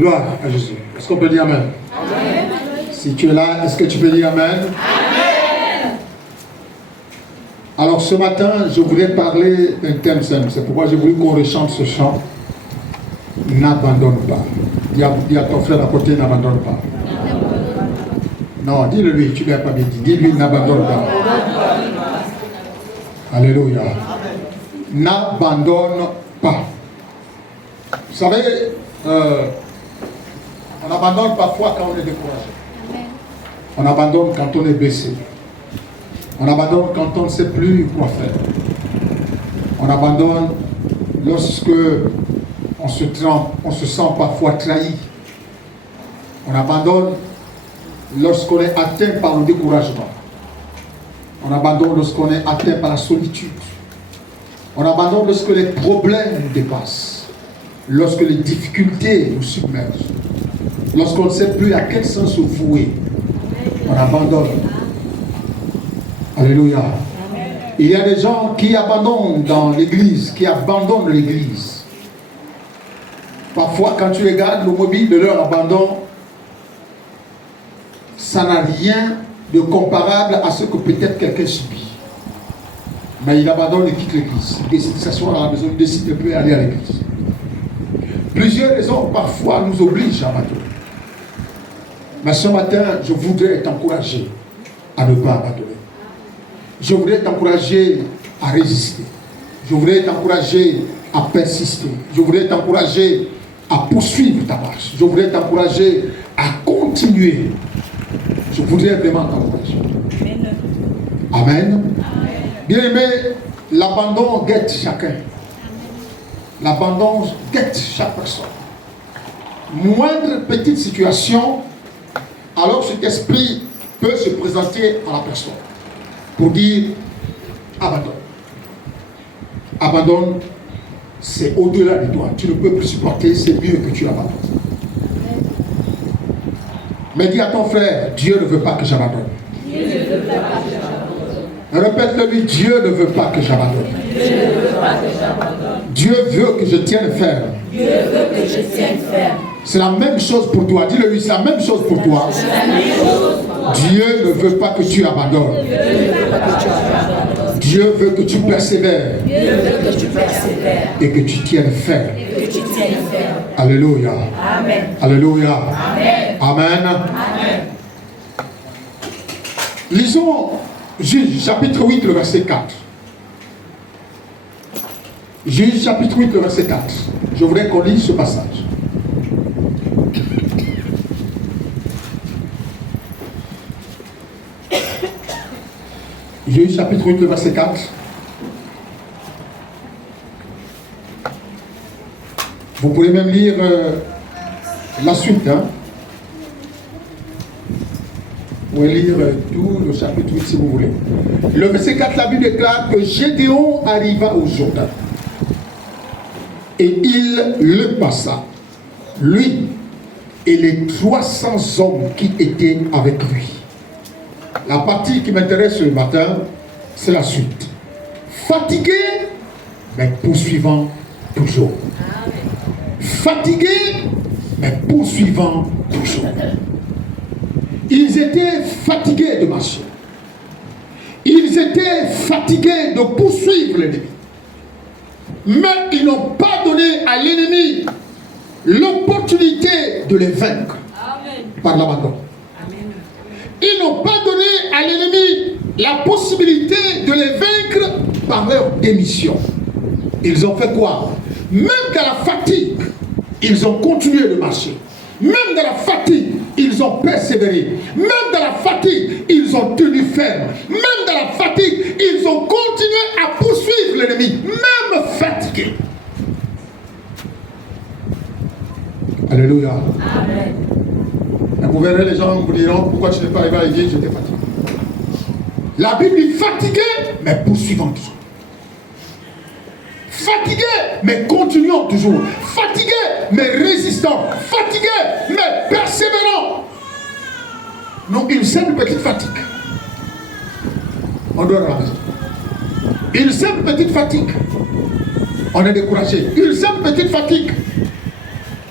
Gloire à Jésus. Est-ce qu'on peut dire Amen? Amen. Si tu es là, est-ce que tu peux dire Amen? Amen. Alors ce matin, je voulais parler d'un thème simple. C'est pourquoi j'ai voulu qu'on rechante ce chant. N'abandonne pas. Dis à ton frère à côté, n'abandonne pas. Non, dis-le lui, tu ne l'as pas bien dit. Dis-lui, n'abandonne pas. Alléluia. N'abandonne pas. Vous savez, on abandonne parfois quand on est découragé. On abandonne quand on est blessé. On abandonne quand on ne sait plus quoi faire. On abandonne lorsque on se sent parfois trahi. On abandonne lorsqu'on est atteint par le découragement. On abandonne lorsqu'on est atteint par la solitude. On abandonne lorsque les problèmes nous dépassent. Lorsque les difficultés nous submergent. Lorsqu'on ne sait plus à quel sens se vouer. On abandonne. Alléluia. Amen. Il y a des gens qui abandonnent dans l'église, qui abandonnent l'église. Parfois, quand tu regardes le mobile de leur abandon, ça n'a rien de comparable à ce que peut-être quelqu'un subit. Mais il abandonne et quitte l'église. Il décide de s'asseoir à la maison, il décide de ne plus aller à l'église. Plusieurs raisons parfois nous obligent à abandonner. Mais ce matin, je voudrais t'encourager à ne pas abandonner. Je voudrais t'encourager à résister. Je voudrais t'encourager à persister. Je voudrais t'encourager à poursuivre ta marche. Je voudrais t'encourager à continuer. Je voudrais vraiment t'encourager. Amen. Bien aimé, l'abandon guette chacun. L'abandon guette chaque personne. Moindre petite situation, alors cet esprit peut se présenter à la personne pour dire abandonne. Abandonne, c'est au-delà de toi. Tu ne peux plus supporter, c'est mieux que tu abandonnes. Mais dis à ton frère, Dieu ne veut pas que j'abandonne. Dieu ne veut pas que j'abandonne. Répète-le-lui, Dieu ne veut pas que j'abandonne. Dieu ne veut pas que j'abandonne. Dieu veut que je tienne ferme. Dieu veut que je tienne ferme. C'est la même chose pour toi. Dis-le-lui, c'est la même chose pour toi. Dieu ne veut pas que tu abandonnes. Dieu veut que tu persévères. Et que tu tiennes ferme. Alléluia. Amen. Alléluia. Amen. Amen. Amen. Lisons Juge chapitre 8, le verset 4. Juge chapitre 8, le verset 4. Je voudrais qu'on lise ce passage. Juge chapitre 8, le verset 4. Vous pouvez même lire la suite. Vous pouvez lire tout le chapitre 8 si vous voulez. Le verset 4, la Bible déclare que Gédéon arriva au Jourdain. Et il le passa, lui et les 300 hommes qui étaient avec lui. La partie qui m'intéresse ce matin, c'est la suite. Fatigué, mais poursuivant toujours. Fatigué, mais poursuivant toujours. Ils étaient fatigués de marcher. Ils étaient fatigués de poursuivre l'ennemi. Mais ils n'ont pas donné à l'ennemi l'opportunité de les vaincre. Amen. Par l'abandon. Ils n'ont pas donné à l'ennemi la possibilité de les vaincre par leur démission. Ils ont fait quoi? Même dans la fatigue, ils ont continué de marcher. Même dans la fatigue, ils ont persévéré. Même dans la fatigue, ils ont tenu ferme. Même dans la fatigue, ils ont continué à poursuivre l'ennemi, même fatigués. Alléluia. Amen. Et vous verrez, les gens vous diront, pourquoi tu n'es pas arrivé à l'église? J'étais fatigué. La Bible dit fatigué, mais poursuivant toujours. Fatigué, mais continuons toujours. Fatigué, mais résistant. Fatigué, mais persévérant. Non, une simple petite fatigue. On doit la maison. Une simple petite fatigue. On est découragé. Une simple petite fatigue.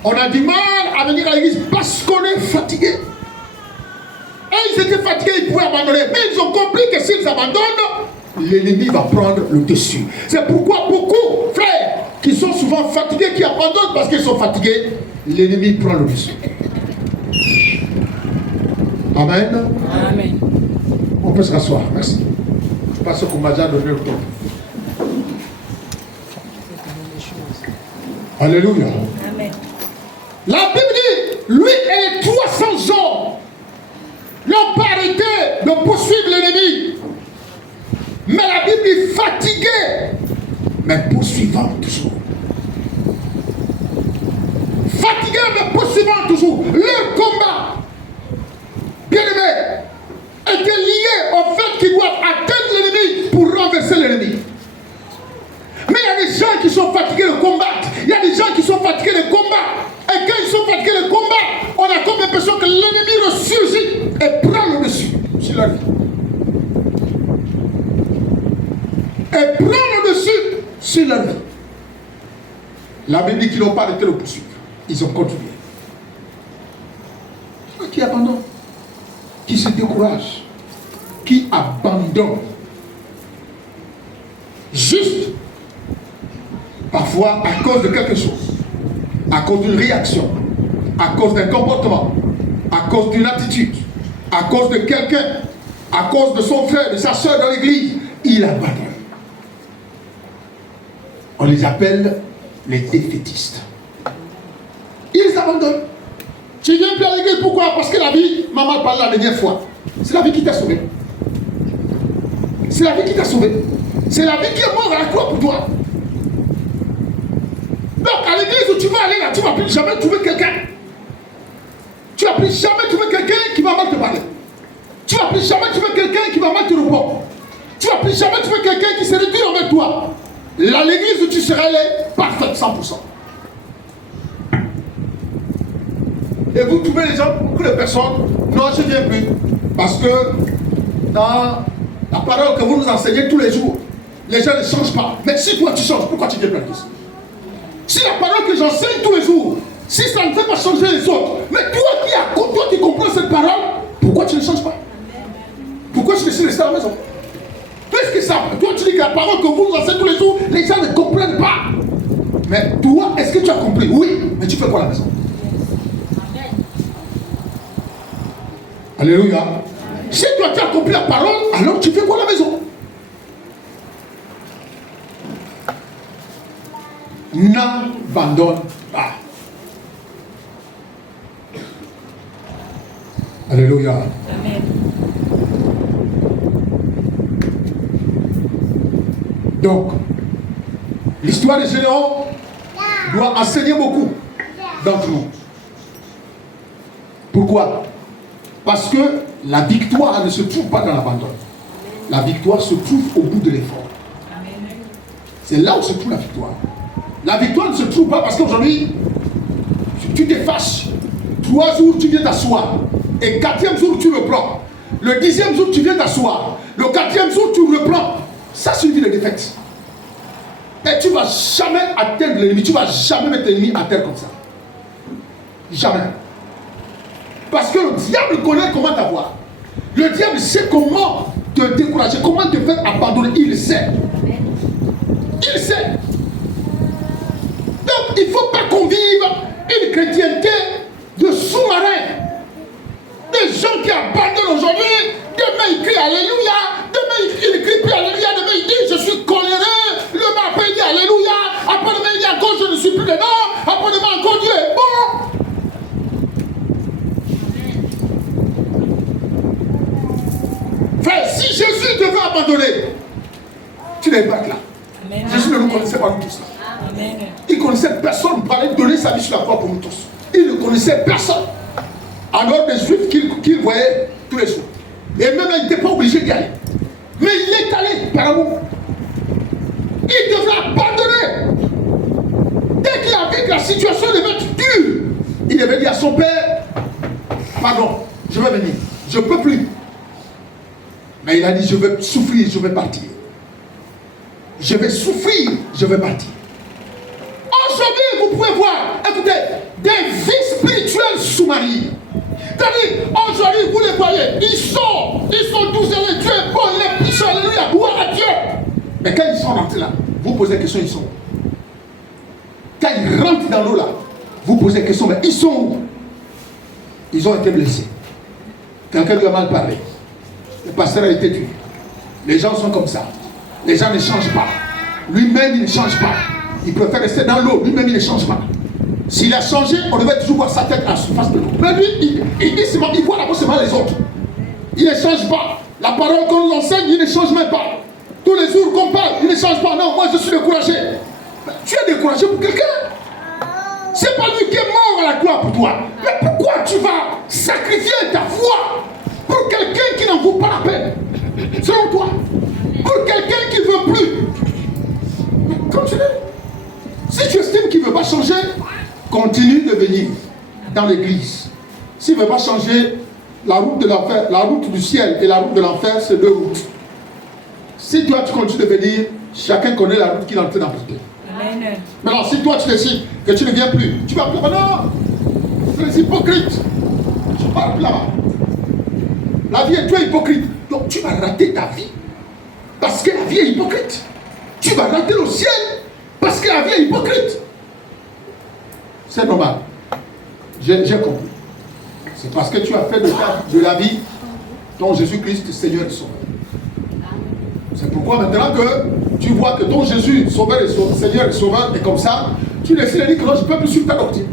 On a du mal à venir à l'église parce qu'on est fatigué. Et ils étaient fatigués, ils pouvaient abandonner. Mais ils ont compris que s'ils abandonnent, l'ennemi va prendre le dessus. C'est pourquoi beaucoup, frères, qui sont souvent fatigués, qui abandonnent parce qu'ils sont fatigués, l'ennemi prend le dessus. Amen. Amen. On peut se rasseoir. Merci. Je pense qu'on m'a déjà donné le temps. Alléluia. Amen. La Bible dit, lui et les 300 hommes n'ont pas arrêté de poursuivre l'ennemi. Mais la Bible dit fatigué, mais poursuivant toujours. Fatigué, mais poursuivant toujours. Leur combat, bien aimé, était lié au fait qu'ils doivent atteindre l'ennemi pour renverser l'ennemi. Mais il y a des gens qui sont fatigués de combattre. Il y a des gens qui sont fatigués de combat. Et quand ils sont fatigués de combat, on a comme l'impression que l'ennemi ressurgit et prend le dessus sur leur vie. Et prend le dessus sur leur vie. La Bible dit qu'ils n'ont pas arrêté de poursuivre. Ils ont continué. Qui abandonne, qui se décourage, qui abandonne. Juste parfois à cause de quelque chose, à cause d'une réaction, à cause d'un comportement, à cause d'une attitude, à cause de quelqu'un, à cause de son frère, de sa soeur dans l'église, il abandonne. On les appelle les défaitistes. Ils abandonnent. Tu viens plus à l'église, pourquoi? Parce que la vie, maman parle la dernière fois, c'est la vie qui t'a sauvé. C'est la vie qui t'a sauvé. C'est la vie qui est morte à la croix pour toi. Donc à l'église où tu vas aller là, tu ne vas plus jamais trouver quelqu'un. Tu ne vas plus jamais trouver quelqu'un qui va mal te parler. Tu ne vas plus jamais trouver quelqu'un qui va mal te répondre. Tu ne vas plus jamais trouver quelqu'un qui se réduit envers toi. Là, l'église où tu seras allé, parfaite 100%. Et vous trouvez les gens, beaucoup de personnes, non, je ne viens plus. Parce que dans la parole que vous nous enseignez tous les jours, les gens ne changent pas. Mais si toi tu changes, pourquoi tu viens plus à l'église? Si la parole que j'enseigne tous les jours, si ça ne fait pas changer les autres, mais toi qui comprends cette parole, pourquoi tu ne changes pas? Pourquoi tu décides de rester à la maison? Puisque ça, toi tu dis que la parole que vous nous enseignez tous les jours, les gens ne comprennent pas. Mais toi, est-ce que tu as compris? Oui, mais tu fais quoi à la maison? Alléluia. Si toi tu as compris la parole, alors tu fais quoi à la maison? N'abandonne pas. Alléluia. Amen. Donc, l'histoire des généraux doit enseigner beaucoup d'entre nous. Pourquoi? Parce que la victoire ne se trouve pas dans l'abandon. La victoire se trouve au bout de l'effort. C'est là où se trouve la victoire. La victoire ne se trouve pas parce qu'aujourd'hui, tu te fâches. 3 jours, tu viens t'asseoir. Et 4e jour, tu reprends. Le 10e jour, tu viens t'asseoir. Le 4e jour, tu reprends. Ça, c'est une vie de défaite. Et tu ne vas jamais atteindre l'ennemi. Tu ne vas jamais mettre l'ennemi à terre comme ça. Jamais. Parce que le diable connaît comment t'avoir. Le diable sait comment te décourager, comment te faire abandonner. Il sait. Il sait. Donc, il ne faut pas qu'on vive une chrétienté de sous-marin. Des gens qui abandonnent aujourd'hui, demain ils crient Alléluia, demain ils crient plus Alléluia, demain ils disent je suis coléreux, le matin il dit Alléluia, après-demain il dit encore je ne suis plus dedans, après-demain encore Dieu est bon. Frère, si Jésus devait abandonner, tu n'es pas là. Amen. Jésus ne nous connaissait pas nous tous là. Amen. Il connaissait personne pour aller donner sa vie sur la croix pour nous tous. Il ne connaissait personne. En dehors des Juifs qu'il voyait tous les jours. Et même il n'était pas obligé d'y aller. Mais il est allé par amour. Il devrait abandonner. Dès qu'il a vu que la situation devait être dure, il devait dire à son père, pardon, je vais venir. Je ne peux plus. Mais il a dit, je vais souffrir, je vais partir. Je vais souffrir, je vais partir. Aujourd'hui, vous pouvez voir, écoutez, des vies spirituelles sous-marines. C'est-à-dire, aujourd'hui, vous les voyez, ils sont tous allés, Dieu est bon, il est puissant, alléluia, gloire à Dieu. Mais quand ils sont rentrés là, vous posez la question, ils sont où? Quand ils rentrent dans l'eau là, vous posez la question, mais ils sont où? Ils ont été blessés. Quelqu'un lui a mal parlé. Le pasteur a été tué. Les gens sont comme ça. Les gens ne changent pas. Lui-même, il ne change pas. Il préfère rester dans l'eau. Lui-même, il ne change pas. S'il a changé, on devait toujours voir sa tête à la surface de l'eau. Mais lui, il voit d'abord seulement les autres. Il ne change pas. La parole qu'on nous enseigne, il ne change même pas. Tous les jours qu'on parle, il ne change pas. Non, moi je suis découragé. Tu es découragé pour quelqu'un. C'est pas lui qui est mort à la gloire pour toi. Mais pourquoi tu vas sacrifier ta foi pour quelqu'un qui n'en vaut pas la peine? Selon toi. Pour quelqu'un qui ne veut plus. Mais continue. Si tu estimes qu'il ne veut pas changer, continue de venir dans l'église. S'il ne veut pas changer, la route de l'enfer, la route du ciel et la route de l'enfer, c'est deux routes. Si toi tu continues de venir, chacun connaît la route qu'il est en train d'emprunter. Maintenant, si toi tu décides que tu ne viens plus, tu vas plus. Non, c'est les hypocrites. Je parle plus là-bas. La vie est toi hypocrite. Donc tu vas rater ta vie parce que la vie est hypocrite. Tu vas rater le ciel parce que la vie est hypocrite. C'est normal. J'ai compris. C'est parce que tu as fait de la vie ton Jésus-Christ Seigneur et Sauveur. C'est pourquoi maintenant que tu vois que ton Jésus Sauveur et Seigneur et Sauveur est comme ça, tu décides de dire que non, je ne peux plus suivre ta doctrine.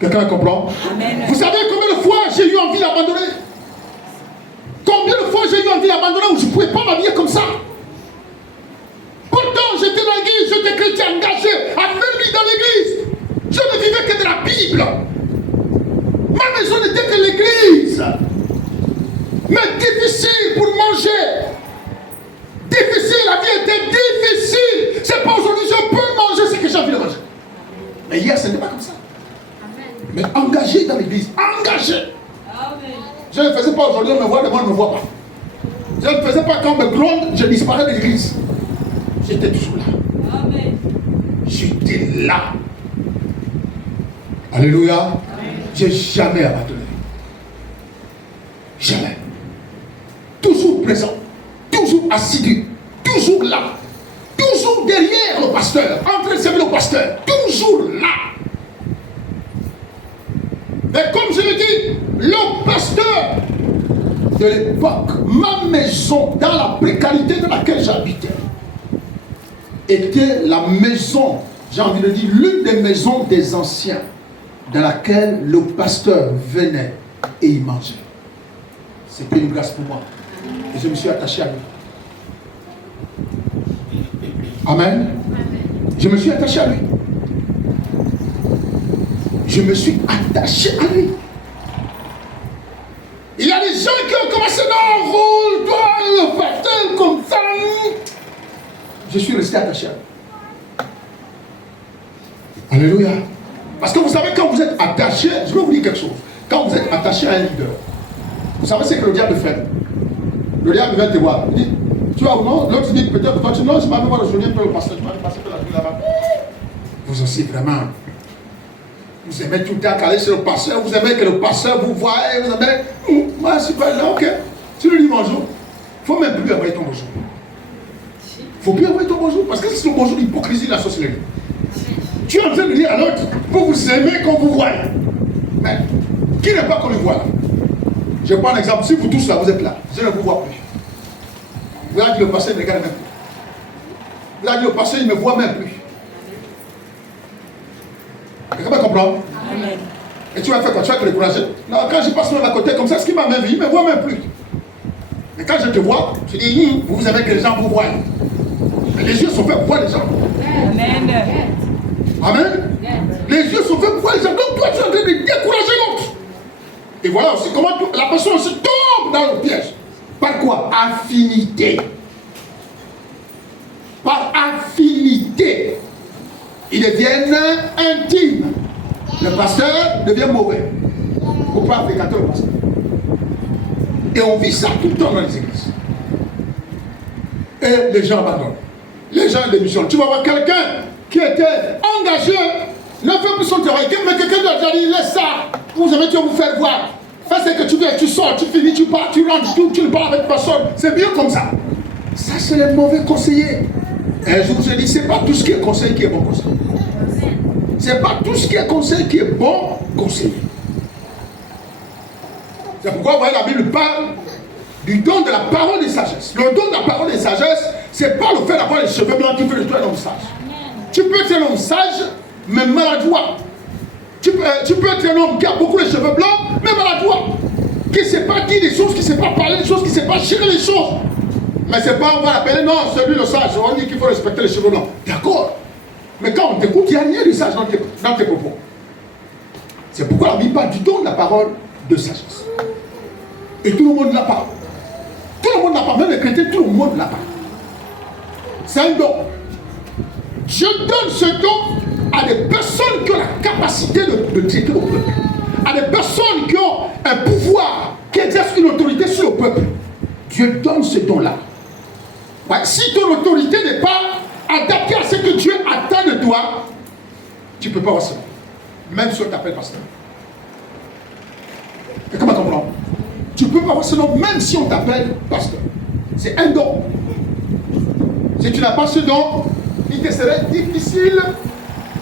Quelqu'un comprend? Amen. Vous savez combien de fois j'ai eu envie d'abandonner? Combien de fois j'ai eu envie d'abandonner où je ne pouvais pas m'habiller comme ça? Pourtant, j'étais dans l'église, j'étais chrétien engagé, affermi dans l'église. Je ne vivais que de la Bible. Ma maison n'était que l'église. Mais difficile pour manger. Difficile, la vie était difficile. C'est pas aujourd'hui je peux manger ce que j'ai envie de manger. Mais hier, ce n'était pas comme ça. Amen. Mais engagé dans l'église, engagé. Amen. Je ne faisais pas aujourd'hui, on me voit, le monde ne me voit pas. Je ne faisais pas quand on me gronde, je disparais de l'église. J'étais toujours là. Amen. J'étais là. Alléluia. J'ai jamais abandonné. Jamais. Toujours présent. Toujours assidu. Toujours là. Toujours derrière le pasteur. En train de servir le pasteur. Toujours là. Mais comme je l'ai dit, le pasteur de l'époque, ma maison, dans la précarité dans laquelle j'habitais, était la maison, j'ai envie de dire, l'une des maisons des anciens, dans laquelle le pasteur venait et il mangeait. C'était une grâce pour moi. Et je me suis attaché à lui. Amen. Je me suis attaché à lui. Je me suis attaché à lui. Il y a des gens qui ont commencé dans le rôle, toi, le pasteur, comme ça. Je suis resté attaché à lui. Alléluia. Parce que vous savez, quand vous êtes attaché, je vais vous dire quelque chose. Quand vous êtes attaché à un leader, vous savez ce que le diable fait. Le diable vient te voir. Il dit, tu vois ou non? L'autre dit, peut-être, toi, tu dis, non, je ne m'avais pas rejoint pour le pasteur. Tu m'avais passé pour la vie là-bas. Vous aussi, vraiment. Vous aimez tout le temps caler sur le pasteur. Vous aimez que le pasteur vous voie. Vous aimez, moi, je suis pas là, ok. Tu lui dis bonjour. Il ne faut même plus envoyer ton bonjour. Il ne faut plus envoyer ton bonjour. Parce que c'est ton bonjour d'hypocrisie de la sorcellerie. Tu es en train de dire à l'autre, vous aimez qu'on vous voie. Mais, qui n'est pas qu'on le voit là? Je prends un exemple. Si vous tous là, vous êtes là, je ne vous vois plus. Vous avez dit le pasteur ne regarde même plus. Vous avez dit le pasteur, il ne me voit même plus. Quelqu'un peut comprendre? Amen. Et tu vas faire quoi? Tu vas te décourager? Non, quand je passe même à côté comme ça, ce qui m'a même vu, il ne me voit même plus. Mais quand je te vois, je dis, vous savez que les gens vous voient. Mais les yeux sont faits pour voir les gens. Amen. Amen. Les yeux sont faits pour voir les gens. Donc toi, tu es en train de décourager l'autre. Et voilà aussi comment la personne se tombe dans le piège. Par quoi? Affinité. Par affinité. Ils deviennent intimes. Le pasteur devient mauvais. Pour ne pas fréquenter le pasteur. Et on vit ça tout le temps dans les églises. Et les gens abandonnent. les gens de mission. Tu vas voir quelqu'un qui était engagé, ne fait plus son travail. Mais quelqu'un doit déjà dire, laisse ça. Vous avez Dieu vous faire voir. Fais ce que tu veux, tu sors, tu finis, tu pars, tu rentres, tu ne parles avec personne. C'est bien comme ça. Ça, c'est les mauvais conseillers. Et je vous ai dit, ce n'est pas tout ce qui est conseil qui est bon conseil. Ce n'est pas tout ce qui est conseil qui est bon conseiller. C'est pourquoi, vous voyez, la Bible parle du don de la parole de sagesse. Le don de la parole de sagesse, ce n'est pas le fait d'avoir les cheveux blancs qui fait de toi un homme sage. Tu peux être un homme sage, mais maladroit. Tu peux être un homme qui a beaucoup de cheveux blancs, mais maladroit. Qui ne sait pas dire des choses, qui ne sait pas parler des choses, qui ne sait pas gérer les choses. Mais c'est pas, on va l'appeler, non, c'est lui le sage. On dit qu'il faut respecter les cheveux blancs. D'accord. Mais quand on t'écoute, il n'y a rien de sage dans tes propos. C'est pourquoi la Bible parle du don de la parole de sagesse. Et tout le monde l'a pas. Tout le monde n'a pas, même les chrétiens, tout le monde l'a pas. C'est un don. Je donne ce don à des personnes qui ont la capacité de traiter le peuple. À des personnes qui ont un pouvoir, qui exercent une autorité sur le peuple. Dieu donne ce don-là. Ouais, si ton autorité n'est pas adaptée à ce que Dieu attend de toi, tu ne peux pas avoir cela. Même si on t'appelle pasteur. Et comment comprendre? Tu ne peux pas avoir ce nom même si on t'appelle pasteur. C'est un don. Si tu n'as pas ce don, il te serait difficile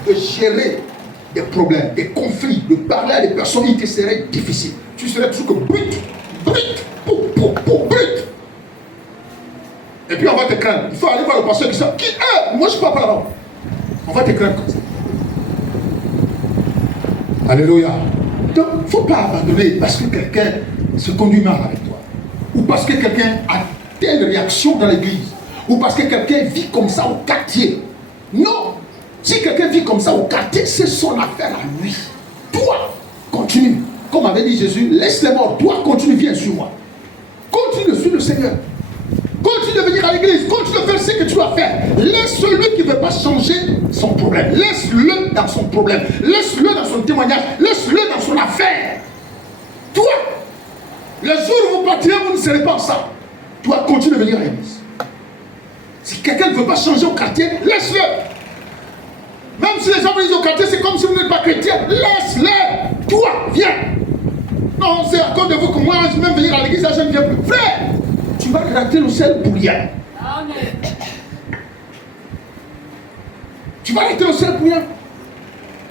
de gérer des problèmes, des conflits, de parler à des personnes, il te serait difficile. Tu serais toujours que brut. Et puis on va te craindre. Il faut aller voir le pasteur qui dit qui est? Moi je ne parle pas là-bas. On va te craindre comme ça. Alléluia. Donc il ne faut pas abandonner parce que quelqu'un se conduit mal avec toi. Ou parce que quelqu'un a telle réaction dans l'église. Ou parce que quelqu'un vit comme ça au quartier. Non. Si quelqu'un vit comme ça au quartier, c'est son affaire à lui. Toi, continue. Comme avait dit Jésus, laisse les morts. Toi, continue, viens sur moi. Continue de suivre le Seigneur. Continue de venir à l'église. Continue de faire ce que tu dois faire. Laisse celui qui ne veut pas changer son problème. Laisse-le dans son problème. Laisse-le dans son témoignage. Laisse-le dans son affaire. Toi, le jour où vous partirez, vous ne serez pas ensemble. Toi, continue de venir à l'église. Si quelqu'un ne veut pas changer au quartier, laisse-le. Même si les gens disent au quartier, c'est comme si vous n'êtes pas chrétien. Laisse-le. Toi, viens. Non, c'est à cause de vous que moi, je vais même venir à l'église, là, je ne viens plus. Frère, tu vas rater le ciel pour rien. Tu vas rater le ciel pour rien.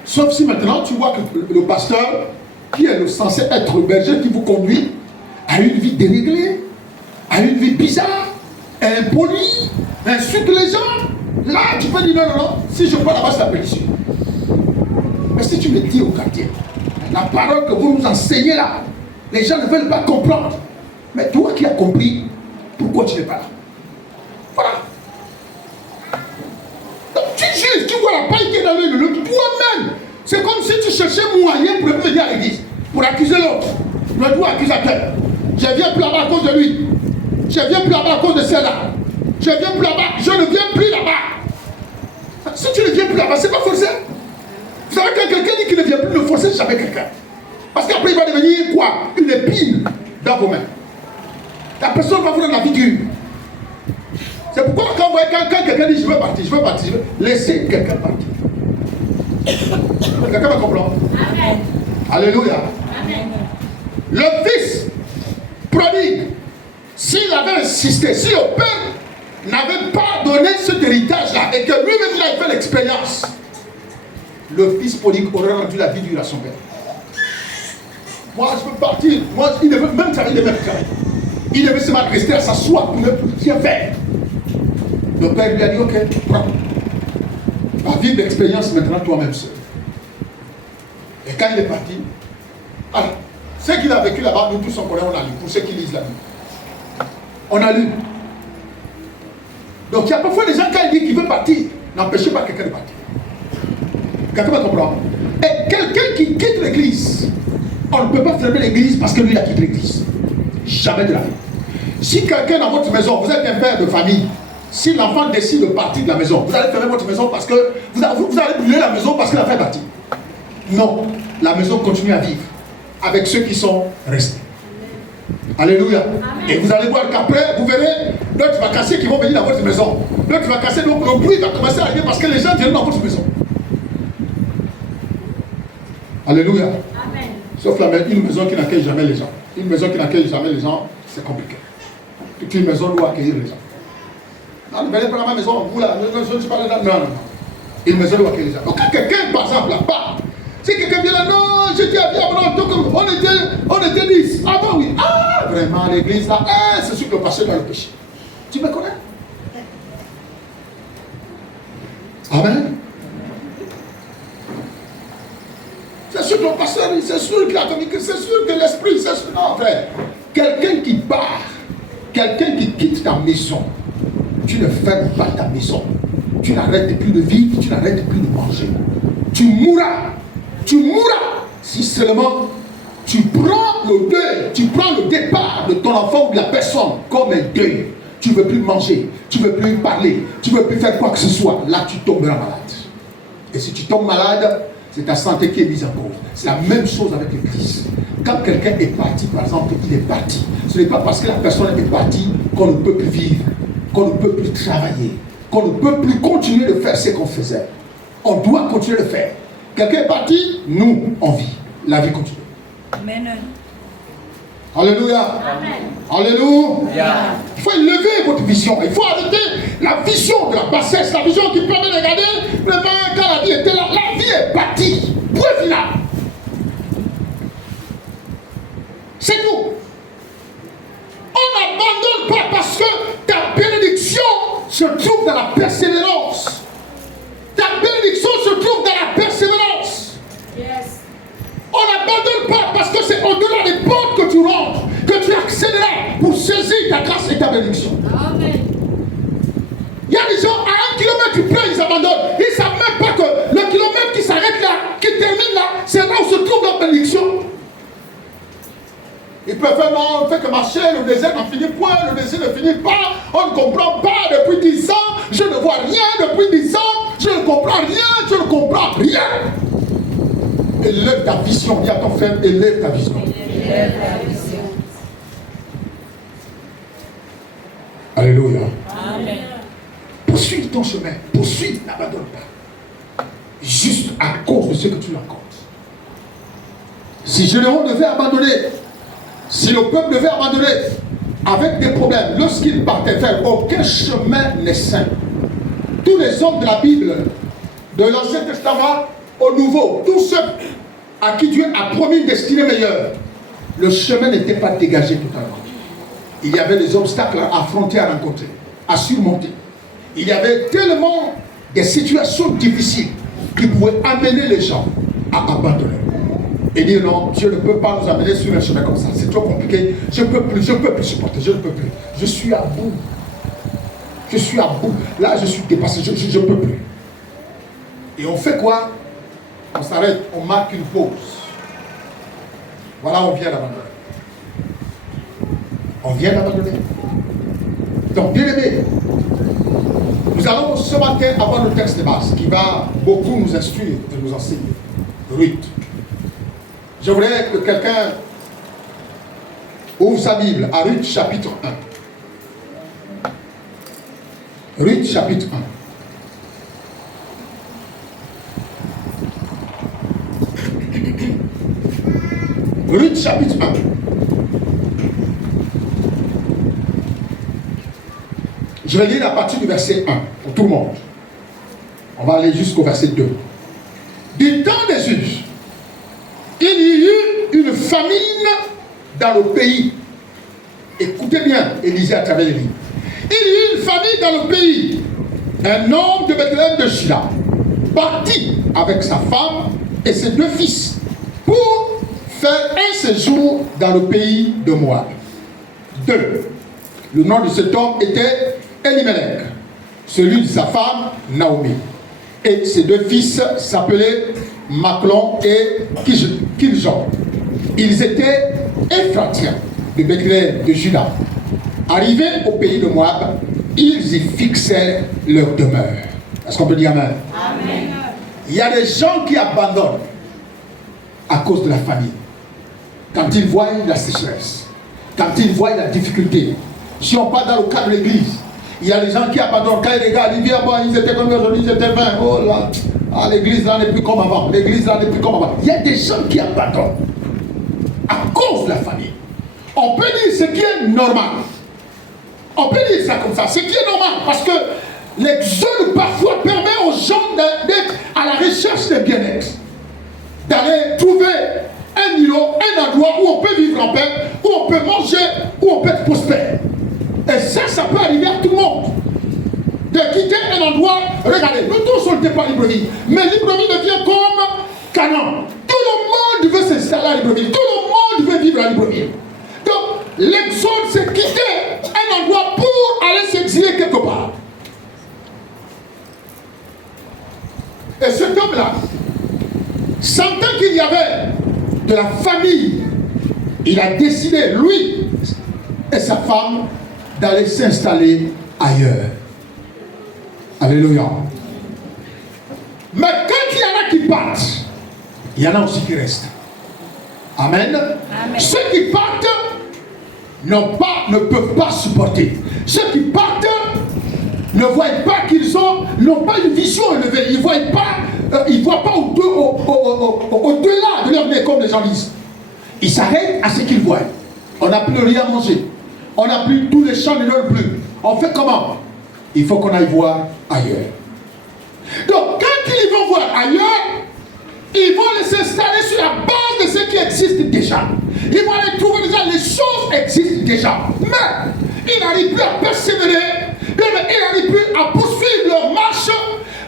Sauf si maintenant tu vois que le pasteur, qui est censé être le berger qui vous conduit, a une vie déréglée, a une vie bizarre, impolie, insulte les gens. Là, tu peux dire non, si je vois là-bas, c'est la pénition. Mais si tu me dis au quartier, la parole que vous nous enseignez là, les gens ne veulent pas comprendre. Mais toi qui as compris, pourquoi tu n'es pas là? Voilà. Donc tu juges, tu vois la paille qui est dans l'œil de l'autre, toi-même. C'est comme si tu cherchais moyen pour venir à l'église, pour accuser l'autre, le doigt accusateur. Je viens plus là-bas à cause de lui. Je viens plus là-bas à cause de celle-là. Je viens plus là-bas, je ne viens plus là-bas. Si tu ne viens plus là-bas, c'est pas forcé. Vous savez, quand quelqu'un dit qu'il ne vient plus, ne forcez jamais quelqu'un. Parce qu'après, il va devenir quoi? Une épine dans vos mains. La personne va vous donner la vie dure. C'est pourquoi quand vous voyez quand quelqu'un dit je veux partir, laissez quelqu'un partir. Quelqu'un va comprendre. Amen. Alléluia. Amen. Le fils prodigue, s'il avait insisté, si le père n'avait pas donné cet héritage-là et que lui-même il a fait l'expérience, le fils prodigue aurait rendu la vie dure à son père. Moi je peux partir, moi il devait même travailler, il devait se mettre rester à s'asseoir pour ne plus rien faire. Le père lui a dit ok, prends. Va vivre l'expérience maintenant toi-même seul. Et quand il est parti, alors, ce qu'il a vécu là-bas, nous tous on connaît, on a lu, pour ceux qui lisent la Bible. On a lu. Donc il y a parfois des gens, quand il dit qu'il veut partir, n'empêchez pas quelqu'un de partir. Quelqu'un va comprendre. Et quelqu'un qui quitte l'église, on ne peut pas fermer l'église parce que lui il a quitté l'église. Jamais de la vie. Si quelqu'un dans votre maison, vous êtes un père de famille, si l'enfant décide de partir de la maison, vous allez fermer votre maison parce que vous allez brûler la maison parce qu'il a fait partir. Non, la maison continue à vivre avec ceux qui sont restés. Alléluia. Amen. Et vous allez voir qu'après, vous verrez d'autres vacanciers qui vont venir dans votre maison. D'autres vacanciers, donc le bruit va commencer à arriver parce que les gens viennent dans votre maison. Alléluia. Amen. Sauf une maison qui n'accueille jamais les gens. Une maison qui n'accueille jamais les gens, c'est compliqué. Toute une maison doit accueillir les gens. Non, ne venez pas dans ma maison, vous là, je ne suis pas là. Non. Une maison doit accueillir les gens. Donc quand quelqu'un, par exemple, là-bas, si quelqu'un vient là, non, j'étais à Diablo, on était 10. Ah bon, oui. Ah, vraiment, l'église là, c'est sûr que le pasteur dans le péché. Tu me connais? Amen. C'est sûr que le pasteur, c'est sûr qu'il a communiqué, c'est sûr que l'esprit, c'est sûr. Non, frère. Quelqu'un qui part, quelqu'un qui quitte ta maison, tu ne fermes pas ta maison. Tu n'arrêtes plus de vivre, tu n'arrêtes plus de manger. Tu mourras. Tu mourras si seulement tu prends le deuil, tu prends le départ de ton enfant ou de la personne comme un deuil. Tu ne veux plus manger, tu ne veux plus parler, tu ne veux plus faire quoi que ce soit. Là, tu tomberas malade. Et si tu tombes malade, c'est ta santé qui est mise en cause. C'est la même chose avec l'Église. Quand quelqu'un est parti, par exemple, il est parti. Ce n'est pas parce que la personne est partie qu'on ne peut plus vivre, qu'on ne peut plus travailler, qu'on ne peut plus continuer de faire ce qu'on faisait. On doit continuer de faire. Quelqu'un est parti, nous, on vit. La vie continue. Amen. Alléluia. Amen. Alléluia. Il faut élever votre vision. Il faut arrêter la vision de la bassesse, la vision qui permet de regarder quand la vie était là. La vie est bâtie. Point final. C'est tout. On n'abandonne pas parce que ta bénédiction se trouve dans la persévérance. Ta bénédiction se trouve dans la persévérance. Yes. On n'abandonne pas parce que c'est au-delà des portes que tu rentres, que tu accéderas pour saisir ta grâce et ta bénédiction. Amen. Il y a des gens à 1 kilomètre du plein, ils abandonnent. Ils ne savent même pas que le kilomètre qui s'arrête là, qui termine là, c'est là où se trouve la bénédiction. Ils préfèrent non, on fait que marcher, le désert n'en finit point, le désert ne finit pas, on ne comprend pas depuis 10 ans, je ne vois rien depuis 10 ans, je ne comprends rien, je ne comprends rien. Élève ta vision, dis à ton frère, élève ta vision. Élève ta vision. Alléluia. Amen. Poursuis ton chemin, poursuis, n'abandonne pas. Juste à cause de ce que tu racontes. Si Gédéon devait abandonner, si le peuple devait abandonner avec des problèmes, lorsqu'il partait faire, aucun chemin n'est sain. Tous les hommes de la Bible, de l'Ancien Testament au Nouveau, tous ceux à qui Dieu a promis une destinée meilleure, le chemin n'était pas dégagé totalement. Il y avait des obstacles à affronter, à rencontrer, à surmonter. Il y avait tellement des situations difficiles qui pouvaient amener les gens à abandonner. Et dire non, Dieu ne peut pas nous amener sur un chemin comme ça. C'est trop compliqué. Je ne peux plus supporter. Je ne peux plus. Je suis à bout. Je suis à bout. Là, je suis dépassé. Je ne peux plus. Et on fait quoi? On s'arrête, on marque une pause. Voilà, on vient d'abandonner. On vient d'abandonner. Donc, bien aimé, nous allons ce matin avoir le texte de base qui va beaucoup nous instruire et nous enseigner. Ruth. Je voudrais que quelqu'un ouvre sa Bible à Ruth chapitre 1. Ruth chapitre 1. Ruth chapitre 1. Je vais lire à partir du verset 1 pour tout le monde. On va aller jusqu'au verset 2. Du temps des juges, il y eut une famine dans le pays. Écoutez bien, Élisée à travers les livres. Il y eut une famine dans le pays. Un homme de Bethléem de Juda partit avec sa femme et ses 2 fils pour faire un séjour dans le pays de Moab. 2. Le nom de cet homme était Elimelech, celui de sa femme Naomi. Et ses 2 fils s'appelaient Maclon et Kiljon. Ils étaient Éphratiens de Bethléem de Juda. Arrivés au pays de Moab, ils y fixèrent leur demeure. Est-ce qu'on peut dire amen? Amen. Il y a des gens qui abandonnent à cause de la famine. Quand ils voient la sécheresse, Quand ils voient la difficulté, si on parle dans le cadre de l'église, il y a des gens qui abandonnent. Quand ils regardent, ils viennent, ils étaient comme aujourd'hui, ils étaient 20. Oh là, l'église là n'est plus comme avant. L'église là n'est plus comme avant. Il y a des gens qui abandonnent à cause de la famille. On peut dire ce qui est normal. On peut dire ça comme ça. Ce qui est normal. Parce que l'exode parfois permet aux gens d'être à la recherche de bien-être. D'aller trouver un îlot, un endroit où on peut vivre en paix, où on peut manger, où on peut être prospère. Et ça peut arriver à tout le monde. De quitter un endroit, regardez, nous tous on n'était pas à Libreville. Mais Libreville devient comme Canaan. Tout le monde veut s'installer à Libreville. Tout le monde veut vivre à Libreville. Donc, l'exode, c'est quitter un endroit pour aller s'exiler quelque part. Et cet homme-là, sentant qu'il y avait de la famille, il a décidé, lui et sa femme, d'aller s'installer ailleurs. Alléluia. Mais quand il y en a qui partent, il y en a aussi qui restent. Amen. Amen. Ceux qui partent ne peuvent pas supporter. Ceux qui partent ne voient pas qu'ils n'ont pas une vision élevée. Ils ne voient pas au-delà de leur nez, comme les gens disent. Ils s'arrêtent à ce qu'ils voient. On n'a plus rien à manger. On n'a plus, tous les champs ne donnent plus. On fait comment? Il faut qu'on aille voir ailleurs. Donc, quand ils vont voir ailleurs, ils vont s'installer sur la base de ce qui existe déjà. Ils vont aller trouver déjà, les choses existent déjà. Mais, ils n'arrivent plus à persévérer. Ils n'arrivent plus à poursuivre leur marche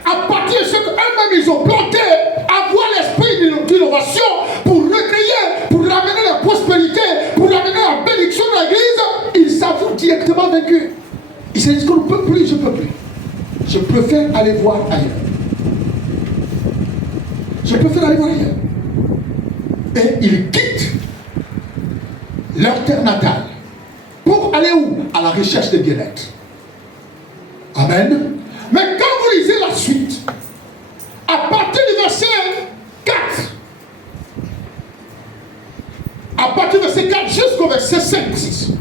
à partir de ce qu'eux-mêmes ils ont planté, avoir l'esprit d'innovation pour recueillir, pour ramener la prospérité, pour ramener la bénédiction de l'église. Ils s'avouent directement vaincus. Ils se disent qu'on ne peut plus, je ne peux plus. Je préfère aller voir ailleurs. Je préfère aller voir ailleurs. Et ils quittent leur terre natale. Pour aller où? À la recherche de bien-être. Amen. Mais quand vous lisez la suite, à partir du verset 4, à partir du verset 4 jusqu'au verset 5, 6,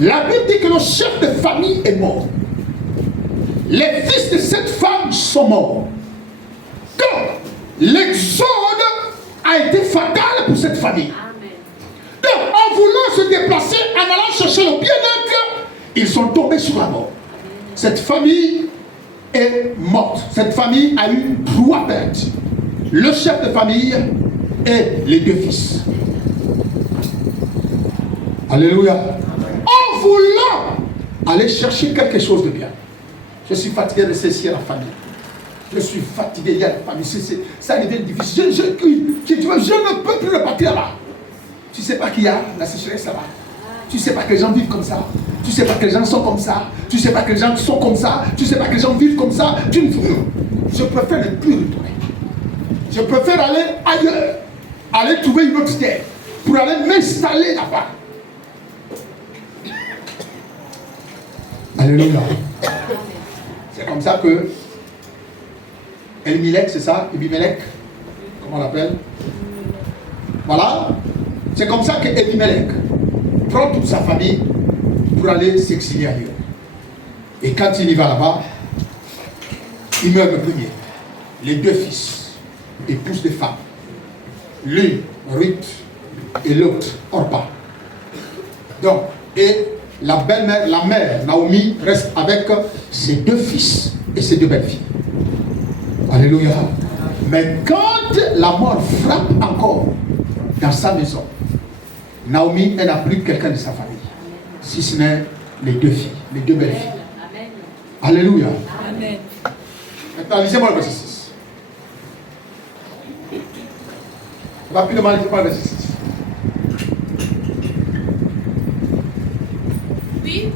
la Bible dit que le chef de famille est mort. Les fils de cette femme sont morts. Donc, l'exode a été fatal pour cette famille. Donc, en voulant se déplacer, en allant chercher le bien-être, ils sont tombés sur la mort. Cette famille est morte. Cette famille a eu 3 pertes. Le chef de famille et les 2 fils. Alléluia. En voulant aller chercher quelque chose de bien. Je suis fatigué de ceci à la famille. Je suis fatigué, il y a la famille. Ça devient difficile. Je ne peux plus repartir là-bas. Tu ne sais pas qu'il y a la sécheresse là-bas. Tu ne sais pas que les gens vivent comme ça. Tu ne sais pas que les gens sont comme ça. Tu ne sais pas que les gens sont comme ça. Tu ne sais pas que les gens vivent comme ça. Je préfère ne plus retourner. Je préfère aller ailleurs. Aller trouver une autre terre. Pour aller m'installer là-bas. Alléluia. C'est comme ça que Elimelech, c'est ça? Elimelech, comment on l'appelle? Voilà. C'est comme ça que Elimelech prend toute sa famille pour aller s'exiler ailleurs. Et quand il y va là-bas, il meurt le premier. Les 2 fils, épousent des femmes. L'une, Ruth, et l'autre, Orpa. Donc, et la belle-mère, la mère, Naomi, reste avec ses 2 fils et ses 2 belles-filles. Alléluia. Mais quand la mort frappe encore dans sa maison, Naomi, elle n'a plus quelqu'un de sa famille. Si ce n'est les 2 filles, les 2 belles-filles. Alléluia. Amen. Maintenant, lisez-moi le verset 6. Rapidement, lisez-moi le verset 6. Puis,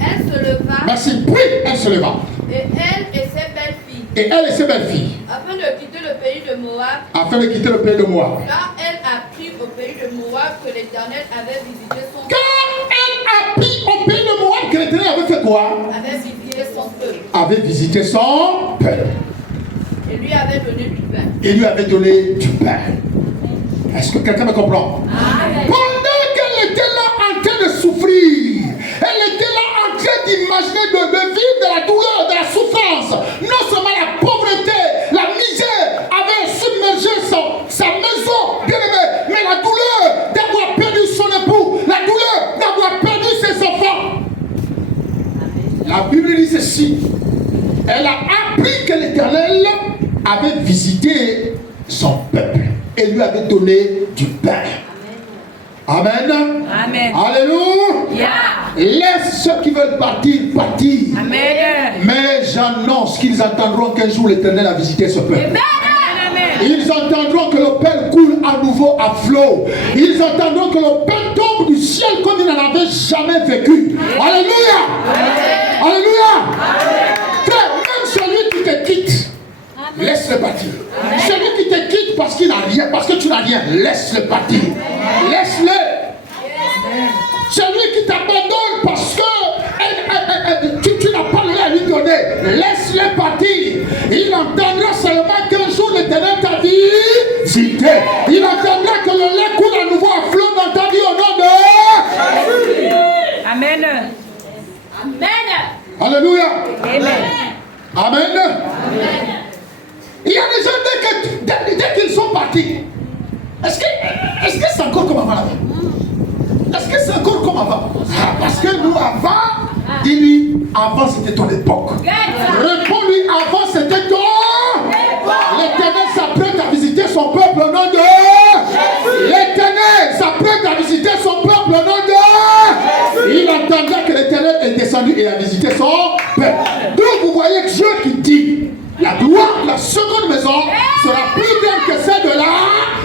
elle se leva. Merci. Puis, elle se leva. Et elle et ses belles-filles. Et elle et ses belles-filles. Afin de quitter le pays de Moab. Afin de quitter le pays de Moab. Car elle apprit au pays de Moab que l'Éternel avait visité son peuple. Car elle apprit au pays de Moab que l'Éternel avait fait quoi? Avait visité son peuple. Avait visité son peuple. Et lui avait donné du pain. Et lui avait donné du pain. Est-ce que quelqu'un me comprend? Amen. Pendant qu'elle était là en train son peuple et lui avait donné du pain. Amen. Amen. Alléluia. Laisse ceux qui veulent partir, partir. Amen. Mais j'annonce qu'ils entendront qu'un jour l'Éternel a visité ce peuple. Amen. Ils entendront que le pain coule à nouveau à flot. Ils entendront que le pain tombe du ciel comme ils n'en avaient jamais vécu. Alléluia. Alléluia. Frère, même celui qui te quitte, laisse-le partir. Celui qui te quitte parce qu'il n'a rien, parce que tu n'as rien, laisse-le partir. Laisse-le. Celui qui t'abandonne parce que tu n'as pas le lait à lui donner, laisse-le partir. Il entendra seulement qu'un jour l'Éternel t'a visité. Il entendra que le lait coule à nouveau à flot dans ta vie au nom de Jésus. Amen. Amen. Alléluia. Amen. Amen. Il y a des gens dès qu'ils sont partis. Est-ce que c'est encore comme avant là-bas? Est-ce que c'est encore comme avant? Parce que nous avant, dis-lui, avant c'était ton époque. Réponds-lui, avant c'était ton. L'Éternel s'apprête à visiter son peuple au nom de. L'Éternel s'apprête à visiter son peuple au nom de. Il entendra que l'Éternel est descendu et a visité son peuple. Donc vous voyez Dieu qui dit, la gloire de la seconde maison sera plus grande que celle de la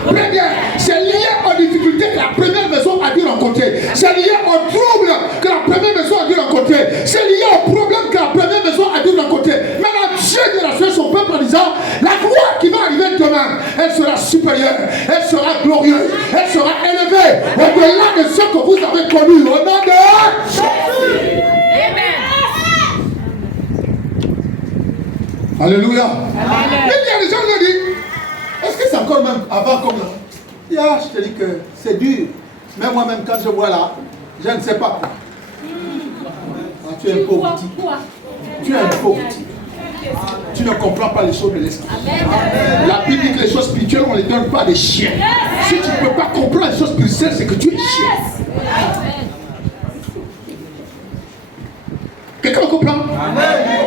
première. C'est lié aux difficultés que la première maison a dû rencontrer. C'est lié aux troubles que la première maison a dû rencontrer. C'est lié aux problèmes que la première maison a dû rencontrer. Maintenant, Dieu dit rassurer son peuple en disant, la gloire qui va arriver demain, elle sera supérieure, elle sera glorieuse, elle sera élevée au-delà de ce que vous avez connu. Au nom de Jésus. Alléluia. Amen. Mais il y a des gens qui disent, est-ce que c'est encore même avant comme là? Je te dis que c'est dur. Mais moi-même, quand je vois là, je ne sais pas quoi. Tu es un pauvre petit. Tu es un pauvre petit. Tu ne comprends pas les choses de l'esprit. La Bible dit que les choses spirituelles, on ne les donne pas des chiens. Si tu ne peux pas comprendre les choses spirituelles, c'est que tu es chien. Quelqu'un comprend?